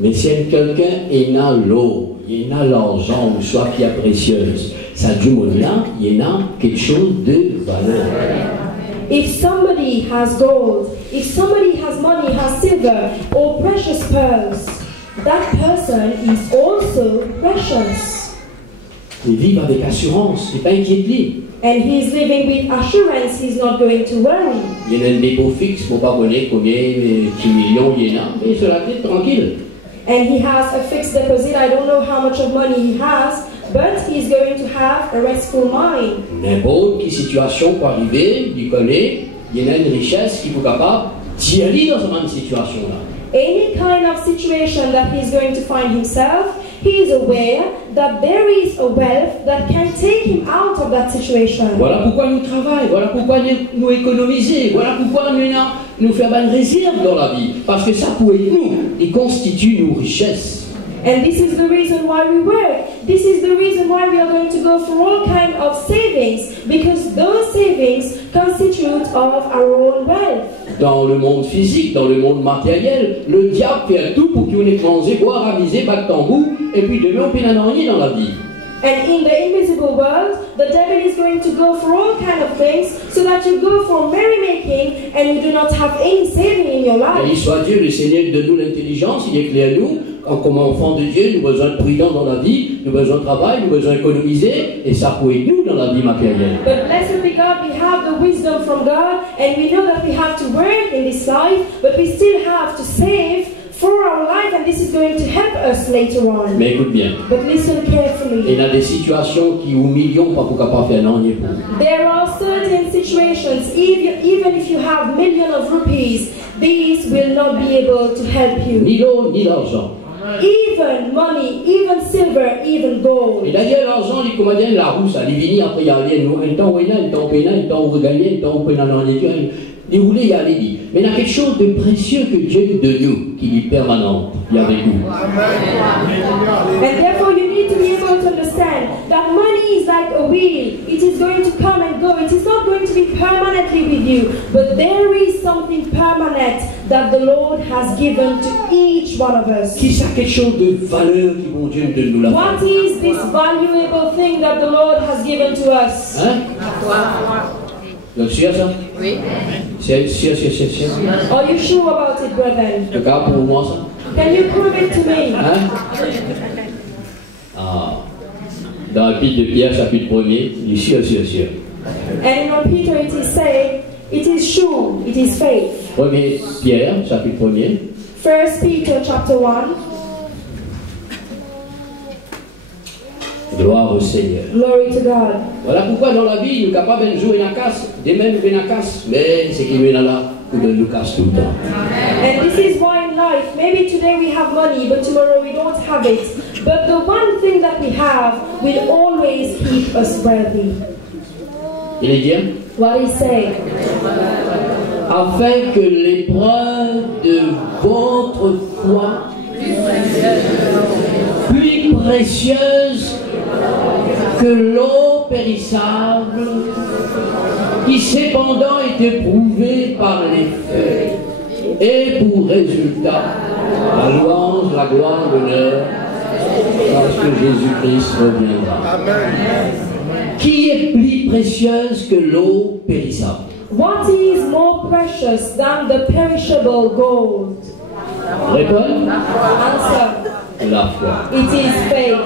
Mais si quelqu'un est dans l'eau, il y a l'argent ou soit pierre précieuse, ça du monde là, il y a quelque chose de valeur. If somebody has gold, if somebody has money, has silver, or precious pearls, that person is also precious. Il vit avec assurance, il n'est pas inquiet de lui. And he's living with assurance he's not going to worry. Il y a un dépôt fixe, pour pas connaître combien de millions il y en a, mais sur la tête tranquille. And he has a fixed deposit. I don't know how much of money he has, but he's going to have a restful mind. N'importe quelle situation peut arriver, il connaît, il y a une richesse qui est capable d'y aller dans cette même situation-là. Any kind of situation that he's going to find himself, he is aware that there is a wealth that can take him out of that situation. Voilà pourquoi nous travaillons, voilà pourquoi nous économisons, voilà pourquoi nous faisons une réserve dans la vie. Parce que ça pour nous, il constitue nos richesses. And this is the reason why we work. This is the reason why we are going to go for all kinds of savings, because those savings constitute of our own wealth. Dans le monde physique, dans le monde matériel, le diable fait tout pour qu'on ait mangé, boire, aviser, battre tambour, et puis demain on peut n'en rien dans la vie. And in the invisible world, the devil is going to go for all kinds of things, so that you go for merrymaking and you do not have any saving in your life. Et soit Dieu, le Seigneur, donne-nous l'intelligence, il éclaire nous. Comme enfants de Dieu, nous avons besoin de prudence dans la vie, nous avons besoin de travail, nous avons besoin d'économiser, et ça peut aider nous dans la vie matérielle. But blessed be God, we have the wisdom from God, and we know that we have to work in this life, but we still have to save for our life, and this is going to help us later on. Mais écoute bien. But listen carefully. Il y a des situations qui, aux millions, pas pour capable faire non, ni pour. There are certain situations, even if you have millions of rupees, these will not be able to help you. Ni l'eau, ni l'argent. Even money, even silver, even gold. Et d'ailleurs, l'argent, il commande la roue, ça, il vient après, il y a un temps où il y a un temps où il y a un temps où il y a un temps où il y a un temps où il y a un mais il y a quelque chose de précieux que Dieu de nous, qui est permanent, il est avec nous. And therefore you need to be able to understand that money is like a wheel. It is going to come and go. It is not going to be permanently with you. But there is something permanent that the Lord has given to each one of us. Qui ça quelque chose de valeur qui bon Dieu de nous la. What is this valuable thing that the Lord has given to us? Hein? Vous êtes sûr ça? Oui. C'est sûr. Are you sure about it, brethren? Regarde pour moi ça. Can you prove it to me? Hein? Ah. Dans l'Épître de Pierre, chapitre 1er, il est sûr. And in Peter it is said, it is sure, it is faith. 1er Pierre, chapitre 1er. 1 Peter chapter 1. Gloire au Seigneur. Glory to God. Voilà pourquoi dans la vie, nous sommes capables de jouer une casse, demain nous venons casse, mais c'est qu'il est là pour nous casse tout le temps. And this is why in life, maybe today we have money, but tomorrow we don't have it. But the one thing that we have will always keep us wealthy. Il est dit, What he say? afin que l'épreuve de votre foi, plus précieuse que l'eau périssable, qui cependant est éprouvée par les feux, et pour résultat la louange, la gloire, l'honneur, lorsque Jésus-Christ reviendra. Qui est plus précieuse que l'eau périssable? What is more precious than the perishable gold? Réponds. Answer. La foi. It is faith.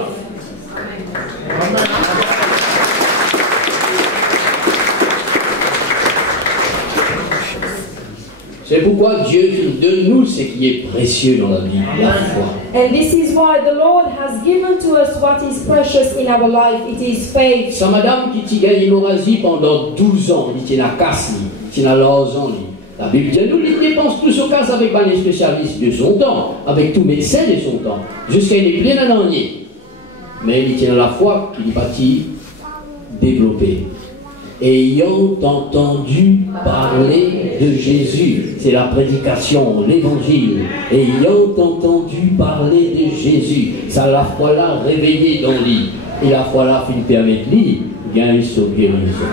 C'est pourquoi Dieu donne nous ce qui est précieux dans la vie, la foi. And this is why the Lord has given to us what is precious in our life. It is faith. Sa madame qui t'a gagné l'hémorragie pendant 12 ans, il tient la casse, il tient la loison. La Bible dit, nous, il dépense tout son casse avec les spécialistes de son temps, avec tout médecin de son temps, jusqu'à une pleine année. Mais il tient la foi qu'il est parti développer. Ayant entendu parler de Jésus, c'est la prédication, l'évangile. Ayant entendu parler de Jésus, ça la foi là réveillé dans lui. Et la foi là finit permettre lui gagner son guérison.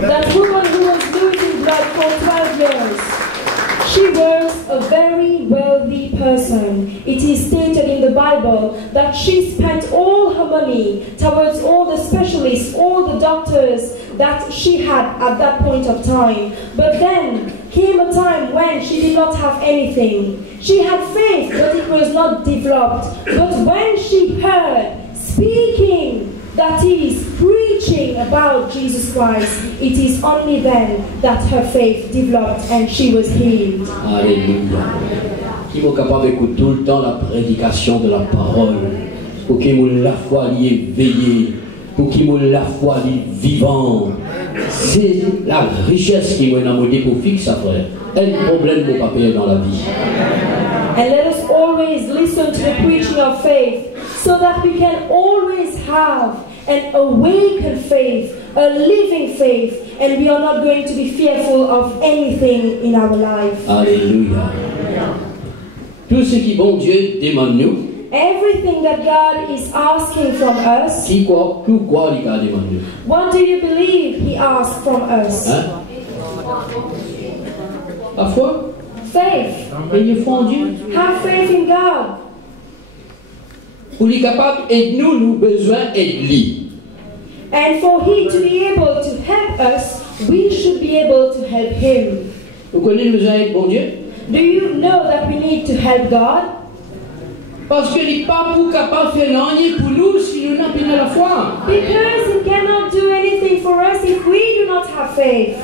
That woman who was losing blood for 12 years, she was a very wealthy person. It is stated in the Bible that she spent all her money towards all the specialists, all the doctors that she had at that point of time. But then came a time when she did not have anything. She had faith, but it was not developed. But when she heard speaking that is preaching about Jesus Christ, it is only then that her faith developed and she was healed. Alléluia. Qui est capable d'écouter tout le temps la prédication de la parole, pour qu'il ait la foi éveillée, pour qu'il ait la foi vivante. C'est la richesse qui est dans mon pour fixer après. Un problème de papier dans la vie. And let us always listen to the preaching of faith, so that we can always have an awakened faith, a living faith, and we are not going to be fearful of anything in our life. Alléluia. Tout ce qui bon Dieu demande nous. Everything that God is asking from us. Qui quoi il demande nous? What do you believe He asked from us? Hein? La foi. Faith. Ayez foi en Dieu. Have faith in God. Pour lui capable et nous besoin de lui. And for He to be able to help us, we should be able to help Him. Vous connaissez le besoin de bon Dieu? Do you know that we need to help God? Parce que il n'est pas pour capable de faire rien pour nous si nous n'avons pas la foi. Because He cannot do anything for us if we do not have faith.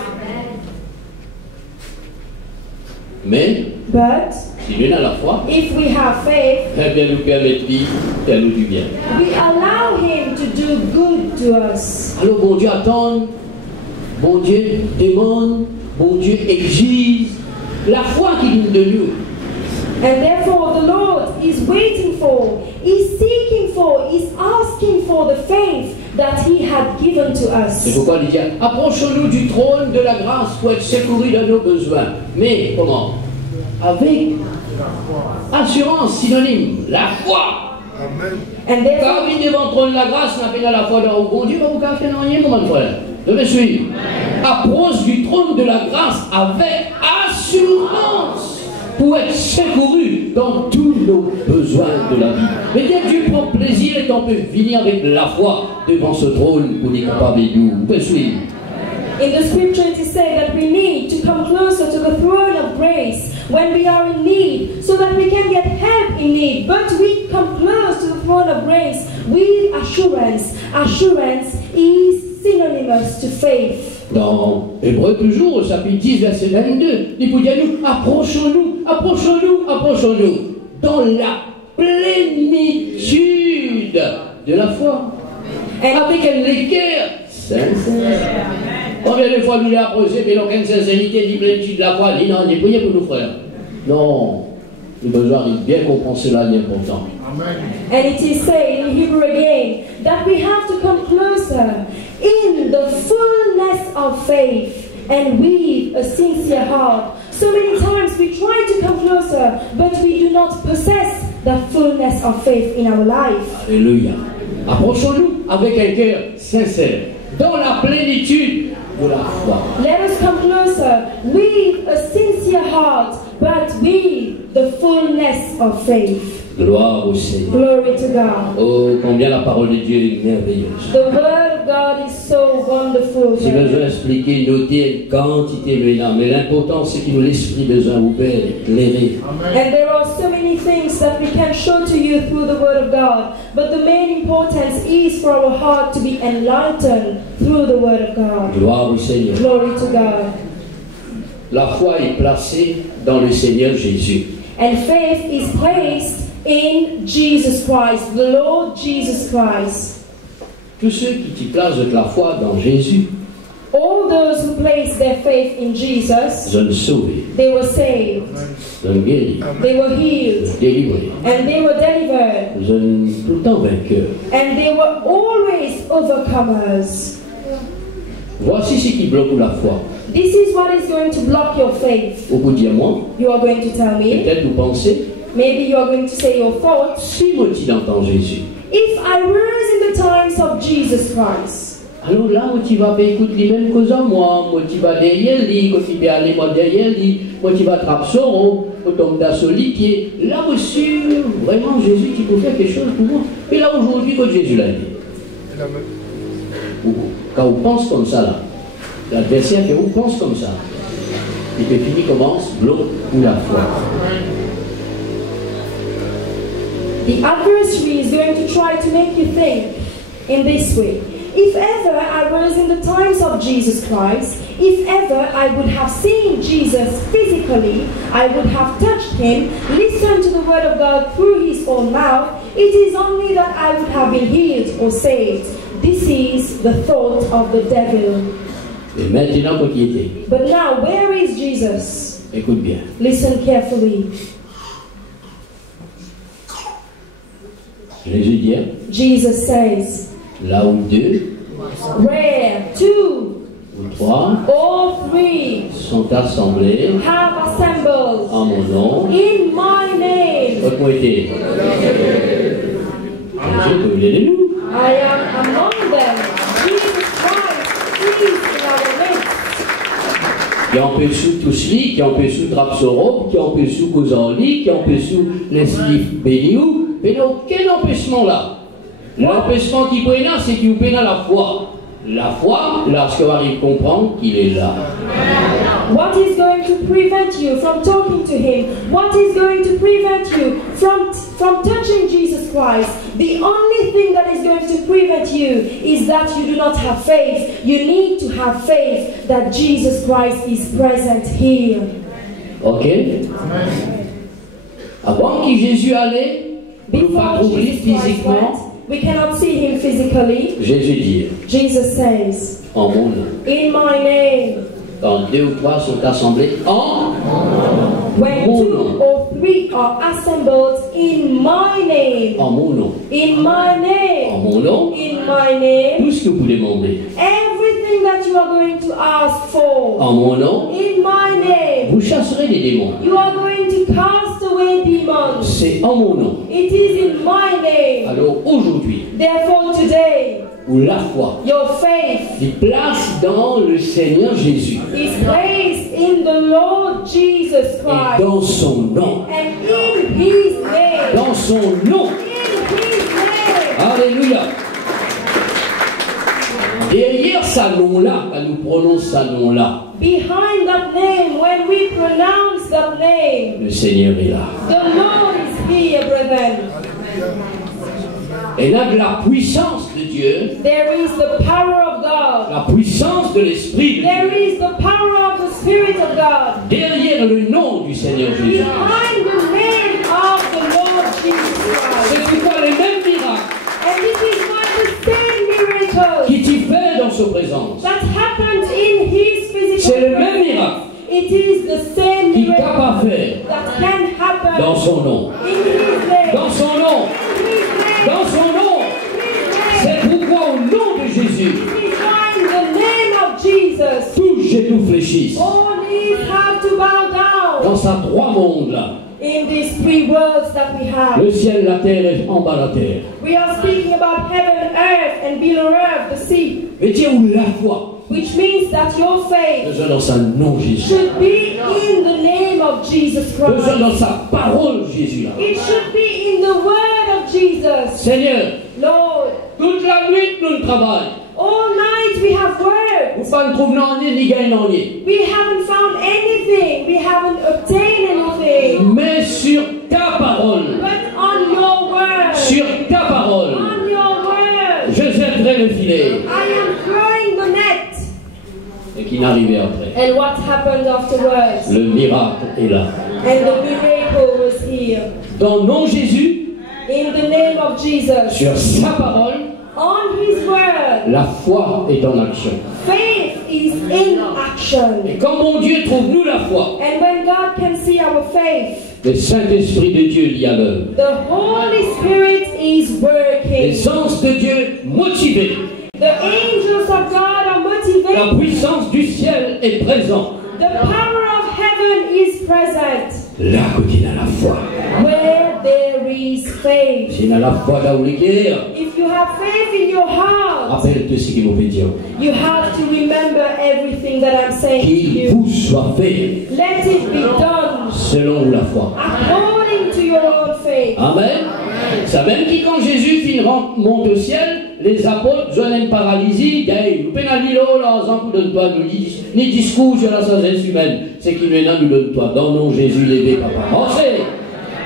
Mais But si nous avons la foi, if we have faith, eh bien nous permettons de faire nous du bien. we allow Him to do good to us. Alors bon Dieu attend, bon Dieu demande, bon Dieu exige la foi qu'il nous donne. And therefore the Lord is waiting for, is seeking for, is asking for the faith that He had given to C'est us. pourquoi il dit, approchons-nous du trône de la grâce pour être secourus dans nos besoins. Mais comment? Avec assurance, synonyme, la foi. And Quand therefore, on vient devant le trône de la grâce, on appelle la foi dans le bon Dieu, on ne faire rien, comment frère? Je me suis. Approche du trône de la grâce avec assurance pour être secouru dans tous nos besoins de la vie. Mais bien Dieu prend plaisir et on peut venir avec la foi devant ce trône pour être capable de nous. Vous pouvez suivre. in the scripture it is said that we need to come closer to the throne of grace when we are in need, so that we can get help in need. But we come close to the throne of grace with assurance. Assurance is synonymous to faith. Dans Hébreux toujours, au chapitre 10, verset 22, il peut dire nous, approchons-nous, approchons-nous, approchons-nous, dans la plénitude de la foi, avec un cœur sincère. Combien de fois nous l'avons approché, mais aucune sincérité, ni plénitude de la foi, ni non, ni priez pour nous frères. Non, nous besoin de bien comprendre cela, c'est important. And it is said in Hebrew again that we have to come closer in the fullness of faith and with a sincere heart. So many times we try to come closer, but we do not possess the fullness of faith in our life. Alléluia. Approchons-nous avec un cœur sincère, dans la plénitude de la foi. Let us come closer with a sincere heart, but with the fullness of faith. Gloire au Seigneur. Glory to God. Oh, combien la parole de Dieu est merveilleuse. The word of God is so wonderful. Si besoin d'expliquer, noter une quantité maintenant, mais l'important c'est qu'il nous l'esprit besoin ouvert, éclairé. And there are so many things that we can show to you through the word of God, but the main importance is for our heart to be enlightened through the word of God. Gloire au Seigneur. Glory to God. La foi est placée dans le Seigneur Jésus. And faith is placed in Jesus Christ, the Lord Jesus Christ. Tous ceux qui placent la foi dans Jésus All those who place their faith in Jesus, sont sauvés, they were saved, sont guéris, they were healed, délivrés, and they were delivered, sont tout le temps vainqueurs. and they were always overcomers. Voici ce qui bloque la foi. This is what is going to block your faith. Au bout d'un mois, You are going to tell me. peut-être vous pensez, Maybe you are going to say your thoughts. si moi tu entends Jésus, If I was in the times of Jesus Christ, alors là où tu vas écouter les mêmes causes à moi, moi tu vas derrière lui, quand tu vas aller moi derrière lui, moi tu vas attraper son rond, moi tombe dans son lit, là aussi, vraiment Jésus qui peut faire quelque chose pour moi. Et là aujourd'hui, quand Jésus l'a dit, quand on pense comme ça là, l'adversaire qui on pense comme ça, il peut finir commence bloc ou la foi. the adversary is going to try to make you think in this way. If ever I was in the times of Jesus Christ, if ever I would have seen Jesus physically, I would have touched him, listened to the word of God through his own mouth, it is only that I would have been healed or saved. This is the thought of the devil. Et maintenant, quand il était, But now, where is Jesus? écoute bien. Listen carefully. Jésus dit, Jesus says, là où deux where two ou trois or three sont assemblés have assembled en mon nom, in my name, où était Jésus peut venir de nous. I am among them. Jesus Christ is in our midst. Qui empêchent tous les, qui empêchent Trapsorope, qui empêchent Cosali, qui empêchent l'esprit Béliou, mais il n'y a aucun empêchement là. L'empêchement qui prend là, c'est qu'il vous prend la foi. La foi, lorsque vous arrivez à comprendre qu'il est là. What is going to prevent you from talking to him? What is going to prevent you from touching Jesus Christ? The only thing that is going to prevent you is that you do not have faith. You need to have faith that Jesus Christ is present here. Ok? Avant que Jésus allait, nous ne pas Before trouver Jesus Christ physiquement, went, we cannot see him physically. Jésus dit, Jesus says, en mon nom, in my name, quand deux ou trois sont assemblés en when mon two nom, or three are assembled in my name, en mon nom, in my en name, mon nom, in my name, tout ce que vous pouvez demander, everything that you are going to ask for, en mon nom, in my name, vous chasserez des démons. you are going to cast away demons. C'est en mon nom. It is in my name. Alors aujourd'hui, Therefore today, où la foi your faith est place dans le Seigneur Jésus is placed in the Lord Jesus et Christ dans son nom, and in his name. dans son nom, In his name. alléluia. Derrière sa nom-là, quand nous prononçons sa nom-là, Behind that name, when we pronounce that name, le Seigneur est là. the Lord is here, brethren. Et là, de la puissance de Dieu, There is the power of God. la puissance de l'Esprit de There Dieu, is the power of the Spirit of God. derrière le nom du Seigneur Jésus. Behind the name of the Lord Jesus Christ. C'est pourquoi les mêmes miracles And it is not the same miracle qui t'y fait dans sa présence, that happened in his physical c'est le même presence. miracle It is the same qu'il est miracle capable de faire that can happen dans son nom. in his name. Dans son nom, In his name. dans son nom. C'est pourquoi au nom de Jésus, It is why in the name of Jesus, tous genoux fléchissent. all knees have to bow down. Dans sa trois mondes là, In these three worlds that we have, le ciel, la terre et en bas la terre. we are speaking about heaven, earth, and below earth, the sea, Mais tiens, où la foi, which means that your faith besoin dans sa nom Jésus, should be in the name of Jesus besoin Christ. dans sa parole Jésus là. It should be in the word of Jesus. Seigneur, Lord, toute la nuit nous ne travaillons. all night we have worked. Vous pas nous trouver rien ni gagner rien. We haven't found anything. We haven't obtained anything. Mais sur ta parole, But on your word, sur ta parole, on your word, je jetterai le filet. I am throwing the net. Et qui n'arrivait après. And what happened afterwards? Le miracle est là. And the miracle was here. Dans le nom de Jésus, In the name of Jesus, sur sa parole, on his word, la foi est en action. faith is in action. Et quand mon Dieu trouve nous la foi, And when God can see our faith, le Saint-Esprit de Dieu l'y a l'œuvre. the Holy Spirit is working. Les anges de Dieu motivés. The angels of God are motivated. La puissance du ciel est présente. The power of heaven is present. Là, quand il a la foi. Where there is faith. S'il a la foi dans le cœur, If you have faith in your heart, rappelle-toi ce qu'il m'a fait dire. you have to remember everything that I'm saying to Qu'il you. vous soit fait Let it be done selon la foi. according to your own faith. Amen. Ça même qui quand Jésus monte au ciel, les apôtres, John une paralysie, nous pénalilo, là, en coup donne-toi, nous dit, ni discours sur la sagesse humaine, c'est qu'il nous nous donne-toi. Dans le nom de Jésus, lévé, papa. Pensez,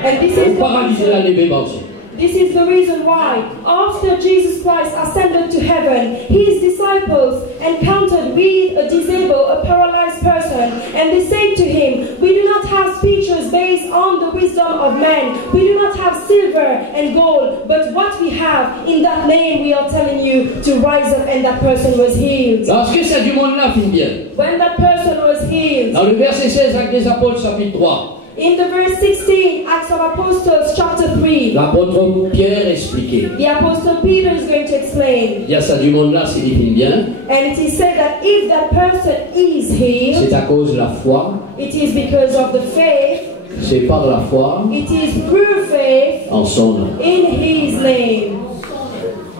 And this vous is paralysez la lévé, pensez. This is the reason why, after Jesus Christ ascended to heaven, his disciples encountered with a disabled, a paralyzed person, and they said to him, "We do not have speeches based on the wisdom of man. We do not have silver and gold, but what we have, in that name we are telling you to rise up," and that person was healed. Lorsque ça du monde-là finit bien. When that person was healed, Dans le verset 16, Actes des Apôtres, chapitre 3, in the verse 16, Acts of Apostles, chapter 3, l'apôtre Pierre expliquait. the Apostle Peter is going to explain. Il y a ça du monde-là, s'il finit bien, And it is said that if that person is healed, c'est à cause de la foi, it is because of the faith, c'est par la foi it is through faith en son nom. in his name.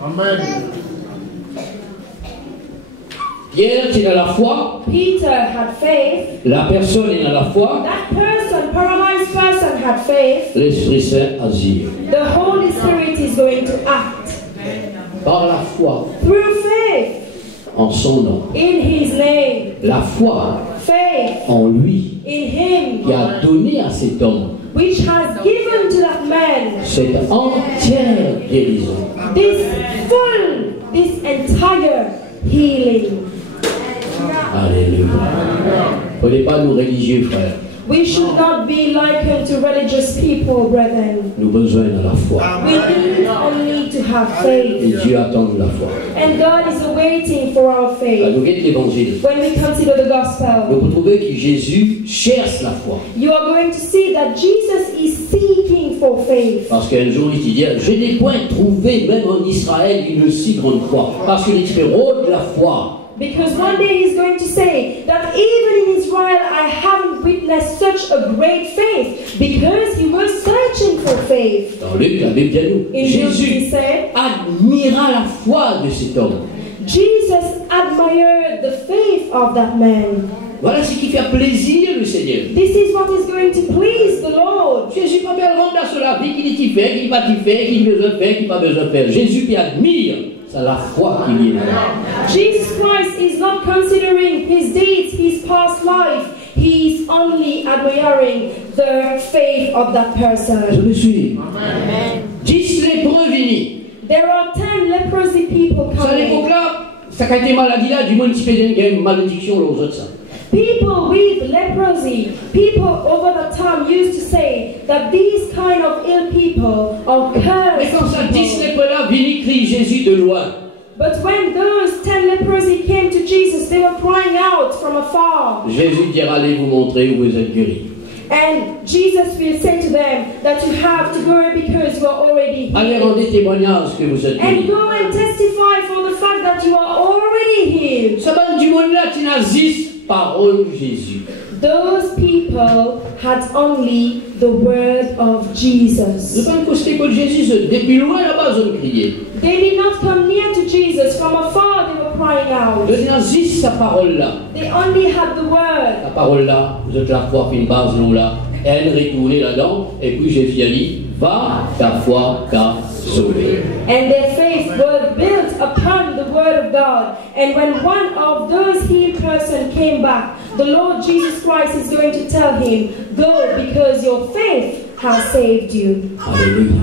Amen. Pierre qui est dans la foi, Peter had faith, la personne est dans la foi, that person, paralyzed person, had faith. l'Esprit Saint agit. The Holy Spirit is going to act Par la foi through faith en son nom. in his name. La foi Faith en lui in him, qui a donné à cet homme which has given to that man cette entière guérison. this entire healing. Alléluia. Prenez pas nous religieux, frères. We should not be likened to religious people, brethren. Nous avons besoin de la foi. We need only to have Et faith. Dieu attend de la foi. And God is awaiting for our Quand faith. nous guettons l'évangile, When we consider the nous gospel, retrouvons que Jésus cherche la foi. you are going to see that Jesus is seeking for faith. Parce qu'un jour, il dit, je n'ai point trouvé, même en Israël, une si grande foi. Parce que les héros de la foi. Because one day he's going to say that even in Israel I haven't witnessed such a great faith, because he was searching for faith. Dans Luc, la Bible dit à nous, In Luke he Jésus said, admira la foi de cet homme. Jesus admired the faith of that man. Voilà ce qui fait plaisir le Seigneur. This is what is going to please the Lord. Jésus pas bien rendre sur la vie, qui dit qu'il fait, qui va faire, qui a besoin de faire, qui n'a pas besoin de faire. Jésus qui admire, c'est la foi qui est là. Jesus Christ is not considering his deeds, his past life. He's only admiring the faith of that Je person. me suis. Amen. 10 lépreux venus. There are 10 leprosy people Ça, à coming. l'époque-là, ça a été maladie là, du moins, il y a une malédiction aux autres. Ça. People with leprosy, people over the time used to say that these kind of ill people are Mais cursed quand ça, 10 people. lépreux-là venus crient Jésus de loin. But when those 10 leprosy came to Jesus, they were crying out from afar. Jésus dira, allez vous montrer où vous êtes guéris. And Jesus will say to them that you have to go because you are already Allez healed. rendre témoignage que vous êtes And guéris. go and testify for the fact that you are already healed. Ça va du monde-là qui n'a 10 paroles de Jésus. Those people had only the word of Le Jesus. Pentecosté que Jésus, depuis loin là-bas, ils ont crié. They did not come near to Jesus. From afar, they were crying out. Il n'a 10 sa parole-là. They only had the word. La parole-là, vous êtes la foi, puis une base, non là. Elle retournait là-dedans, et puis Jésus a dit, va, ta foi t'a sauvé. And their faith was built upon the word of God. And when one of those healed person came back, the Lord Jesus Christ is going to tell him, go because your faith has saved you. Alléluia.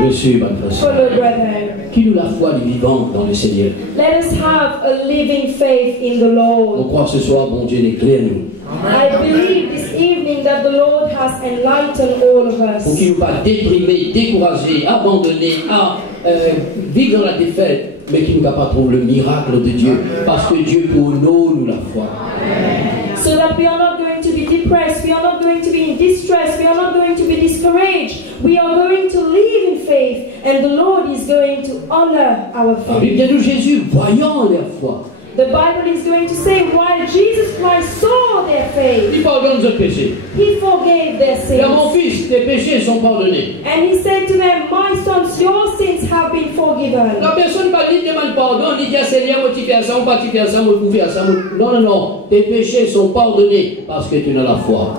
Reçu, ma grâce. Follow, brethren. Qui nous la foi du vivant dans le Seigneur. Let us have a living faith in the On Lord. croit ce soir, bon Dieu, éclaire-nous. I believe this evening that the Lord has enlightened all of Pour us. qu'il ne nous pas déprimés, découragés, abandonnés, à vivre dans la défaite, mais qu'il ne nous pas trouver le miracle de Dieu. Parce que Dieu pour nous la foi. So that we are not going to be depressed, we are not going to be in distress, we are not going to be discouraged. We are going to live in faith, and the Lord is going to honor our La Bible faith. dit de Jésus, voyant leur foi. The Bible is going to say, while Jesus Christ saw their faith, Il pardonne nos péchés. he forgave their Et à mon sins. fils, tes péchés sont pardonnés. And he said to them, my sons, your sins have been forgiven. La personne va dire demande pardon, dit à Seigneur, moi tu fais ça, ou pas tu fais ça, moi tu fais ça. Non, non, non. Tes péchés sont pardonnés parce que tu as la foi.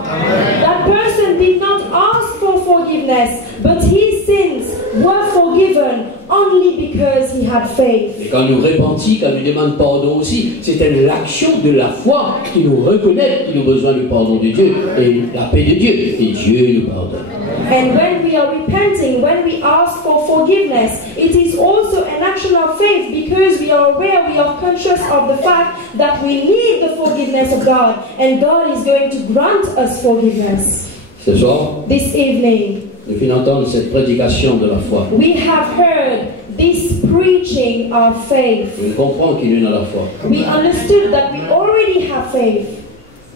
That person did not ask for forgiveness, but his sins were forgiven only because he had faith. Et quand nous repentis, quand nous demandons pardon aussi, c'est l'action de la foi qui nous reconnaît qu'il nous besoin du pardon de Dieu et la paix de Dieu. Et Dieu nous pardonne. And when we are repenting, when we ask for forgiveness, it is also an action of faith because we are aware, we are conscious of the fact that we need the forgiveness of God, and God is going to grant us forgiveness. Ce soir, This evening, nous venons d'entendre cette prédication de la foi. we have heard this preaching of faith. Nous comprenons qu'il y a la foi. We understood that we already have faith.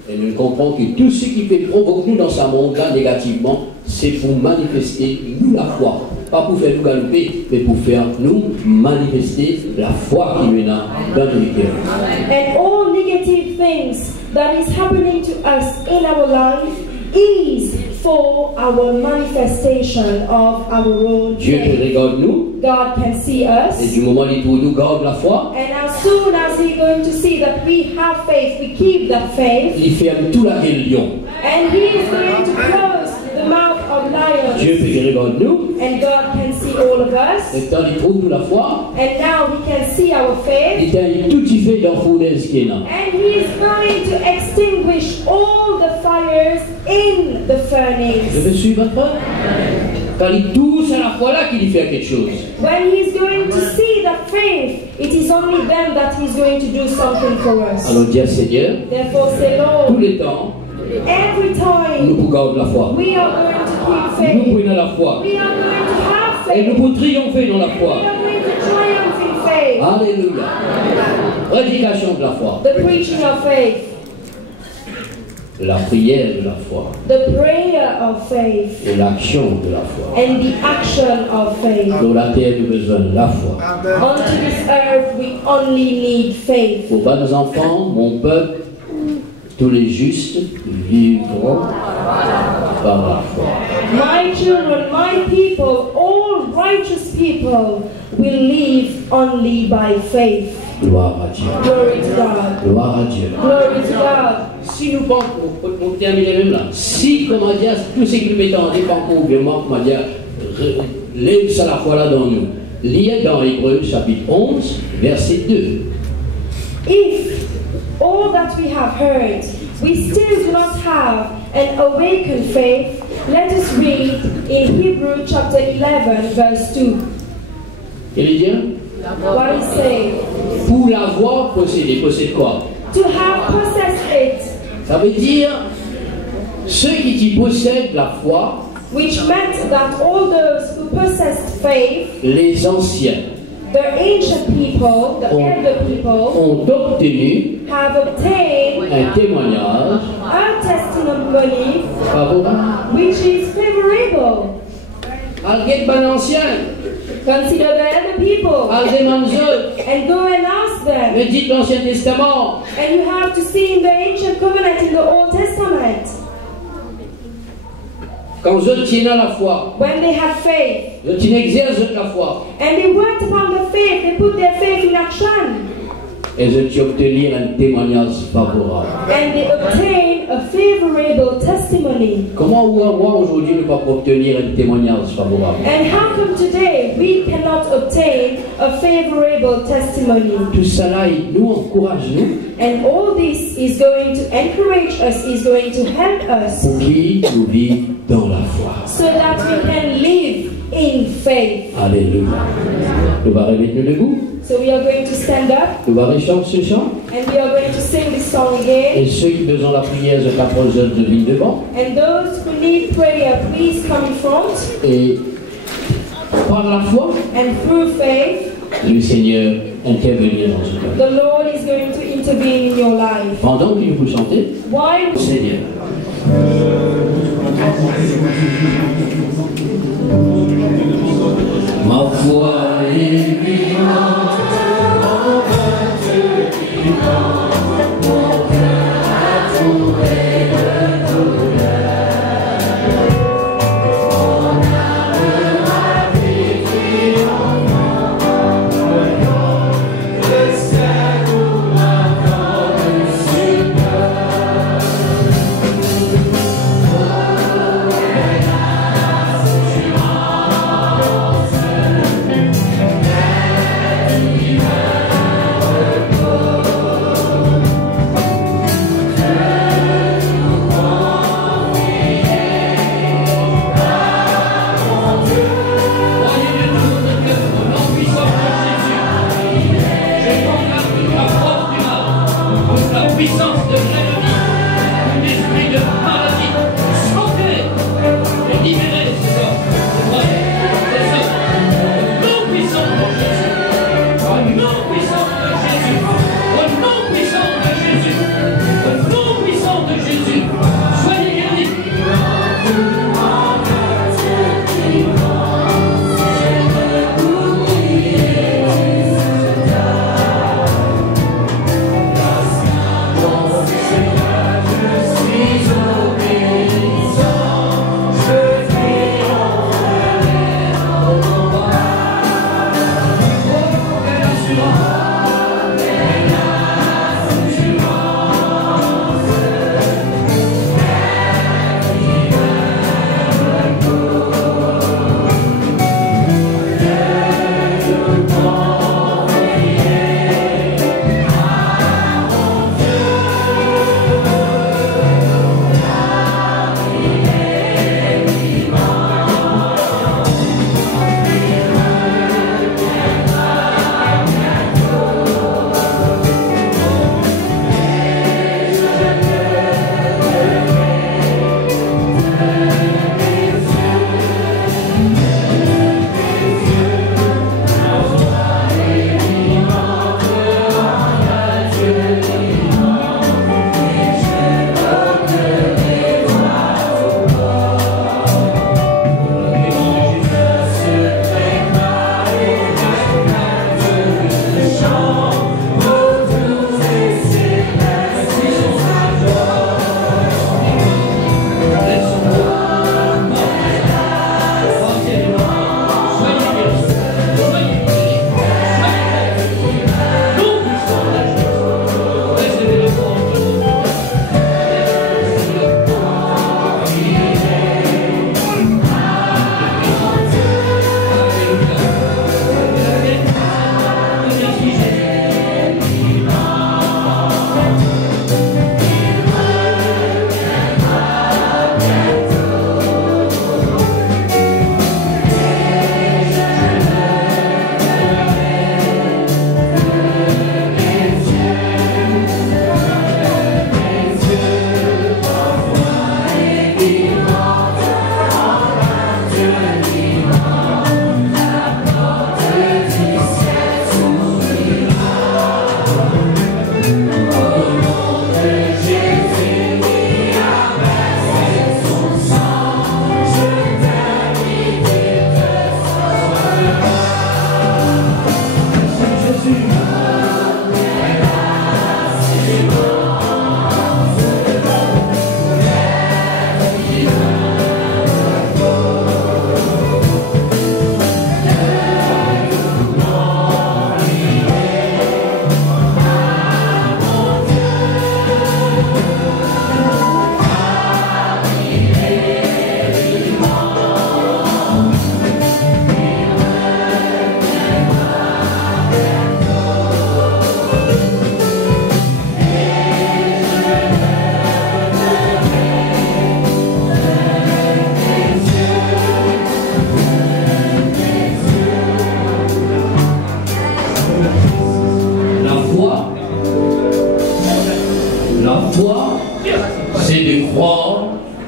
Et nous comprenons que tout ce qui fait provoquer nous dans ce monde-là négativement, c'est pour manifester nous la foi. Pas pour faire nous galoper, mais pour faire nous manifester la foi qui nous a dans nos cœurs. And all negative things that is happening to us in our life is for our manifestation of our own Dieu te faith. regarde nous, God can see us. et du moment où il nous garde la foi, And as soon as He's going to see that we have faith, we keep that faith. il ferme tout la lion. And He is going to close the mouth of Dieu lions. te regarde nous, And God can see all of us. et quand il trouve nous la foi, And now He can see our faith. il t'a tout y fait dans la fournaise qui est là. And He is going to extinguish all the fires in the Je furnace. me suis votre frère. Quand il touche à la foi là qu'il fait quelque chose. When He's going to see that faith, it is only then that He's going to do something for us. Alors dire Seigneur, Therefore say, tous Lord, les temps, every nous time pouvons garder la foi. we are going to keep Nous faith, prenons la foi. we are going to have Et nous faith, pouvons triompher dans la and we foi. are going to triumph in faith. Alléluia. Prédication de la foi. The preaching of faith, La prière de la foi. the prayer of faith, Et l'action de la foi. and the action of faith. Sur la terre, nous avons besoin de la foi. Onto this earth, we only need faith. Pour pas nos enfants, mon peuple, tous les justes vivront par la foi. My children, my people, all righteous people will live only by faith. Gloire à Dieu. Glory to God. Gloire à Dieu. Glory to God. Si nous pensons, pour terminer même là, si, comment dire, tout ce qui nous met en dépend vraiment, comment dire, lève ça la foi là dans nous. Lié dans Hébreux chapitre 11, verset 2. If all that we have heard, we still do not have an awakened faith, let us read in Hebrews chapter 11, verse 2. Il est dire, What is saying? pour l'avoir possédé, possède quoi? To have possessed it, Ça veut dire, ceux qui possèdent la foi, which meant that all those who possessed faith, les anciens, the ancient people, the elder people, ont obtenu have obtained un témoignage a testimony favorable. which is favorable. Alguien ban ancien, Consider the elder people alguien manzeux, and go and ask them. médite l'Ancien Testament. And you have to see in the ancient covenant in the Old Testament, Quand je tiens à la foi, when they had faith je tiens exerce la foi, and they worked upon the faith, they put their faith in action et je tiens obtenir un témoignage favorable. and they obtained a favorable testimony. Comment moi aujourd'hui ne pas obtenir un témoignage favorable? And how come today we cannot obtain a favorable testimony? Tout cela nous encourage nous And all this is going to encourage us, is going to help us pour qui nous vivons dans la foi. so that we can live in faith. Alléluia. Nous allons remettre nous debout. So we are going to stand up Nous allons chanter ce chant. and we are going to sing this song again. Et ceux qui besoin la prière, je t'approche de vie devant. And those who need prayer, please come in front. Et par la foi, And through faith, le Seigneur intervenir dans ce cœur. the Lord is going to intervene in your life. Pendant que vous chantez, Why? Seigneur. Ma foi est vivante, mon cœur te vivant, mon cœur a trouvé le douleur. Mon âme a vécu le ciel nous m'accorde super.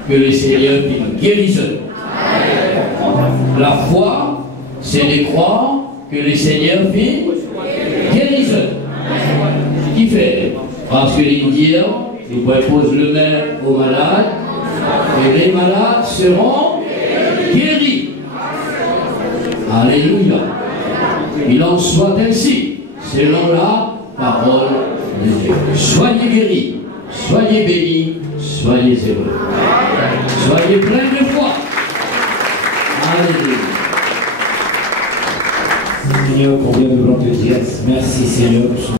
que le Seigneur fait une guérison. La foi, c'est de croire que le Seigneur fait guérison. Qui fait? Parce que les dire, nous pouvons le main aux malades, et les malades seront guéris. Alléluia. Il en soit ainsi, selon la parole de Dieu. Soyez guéris, soyez bénis, soyez heureux. Soyez pleins de foi. Alléluia. Seigneur, combien nous voulons te dire merci Seigneur.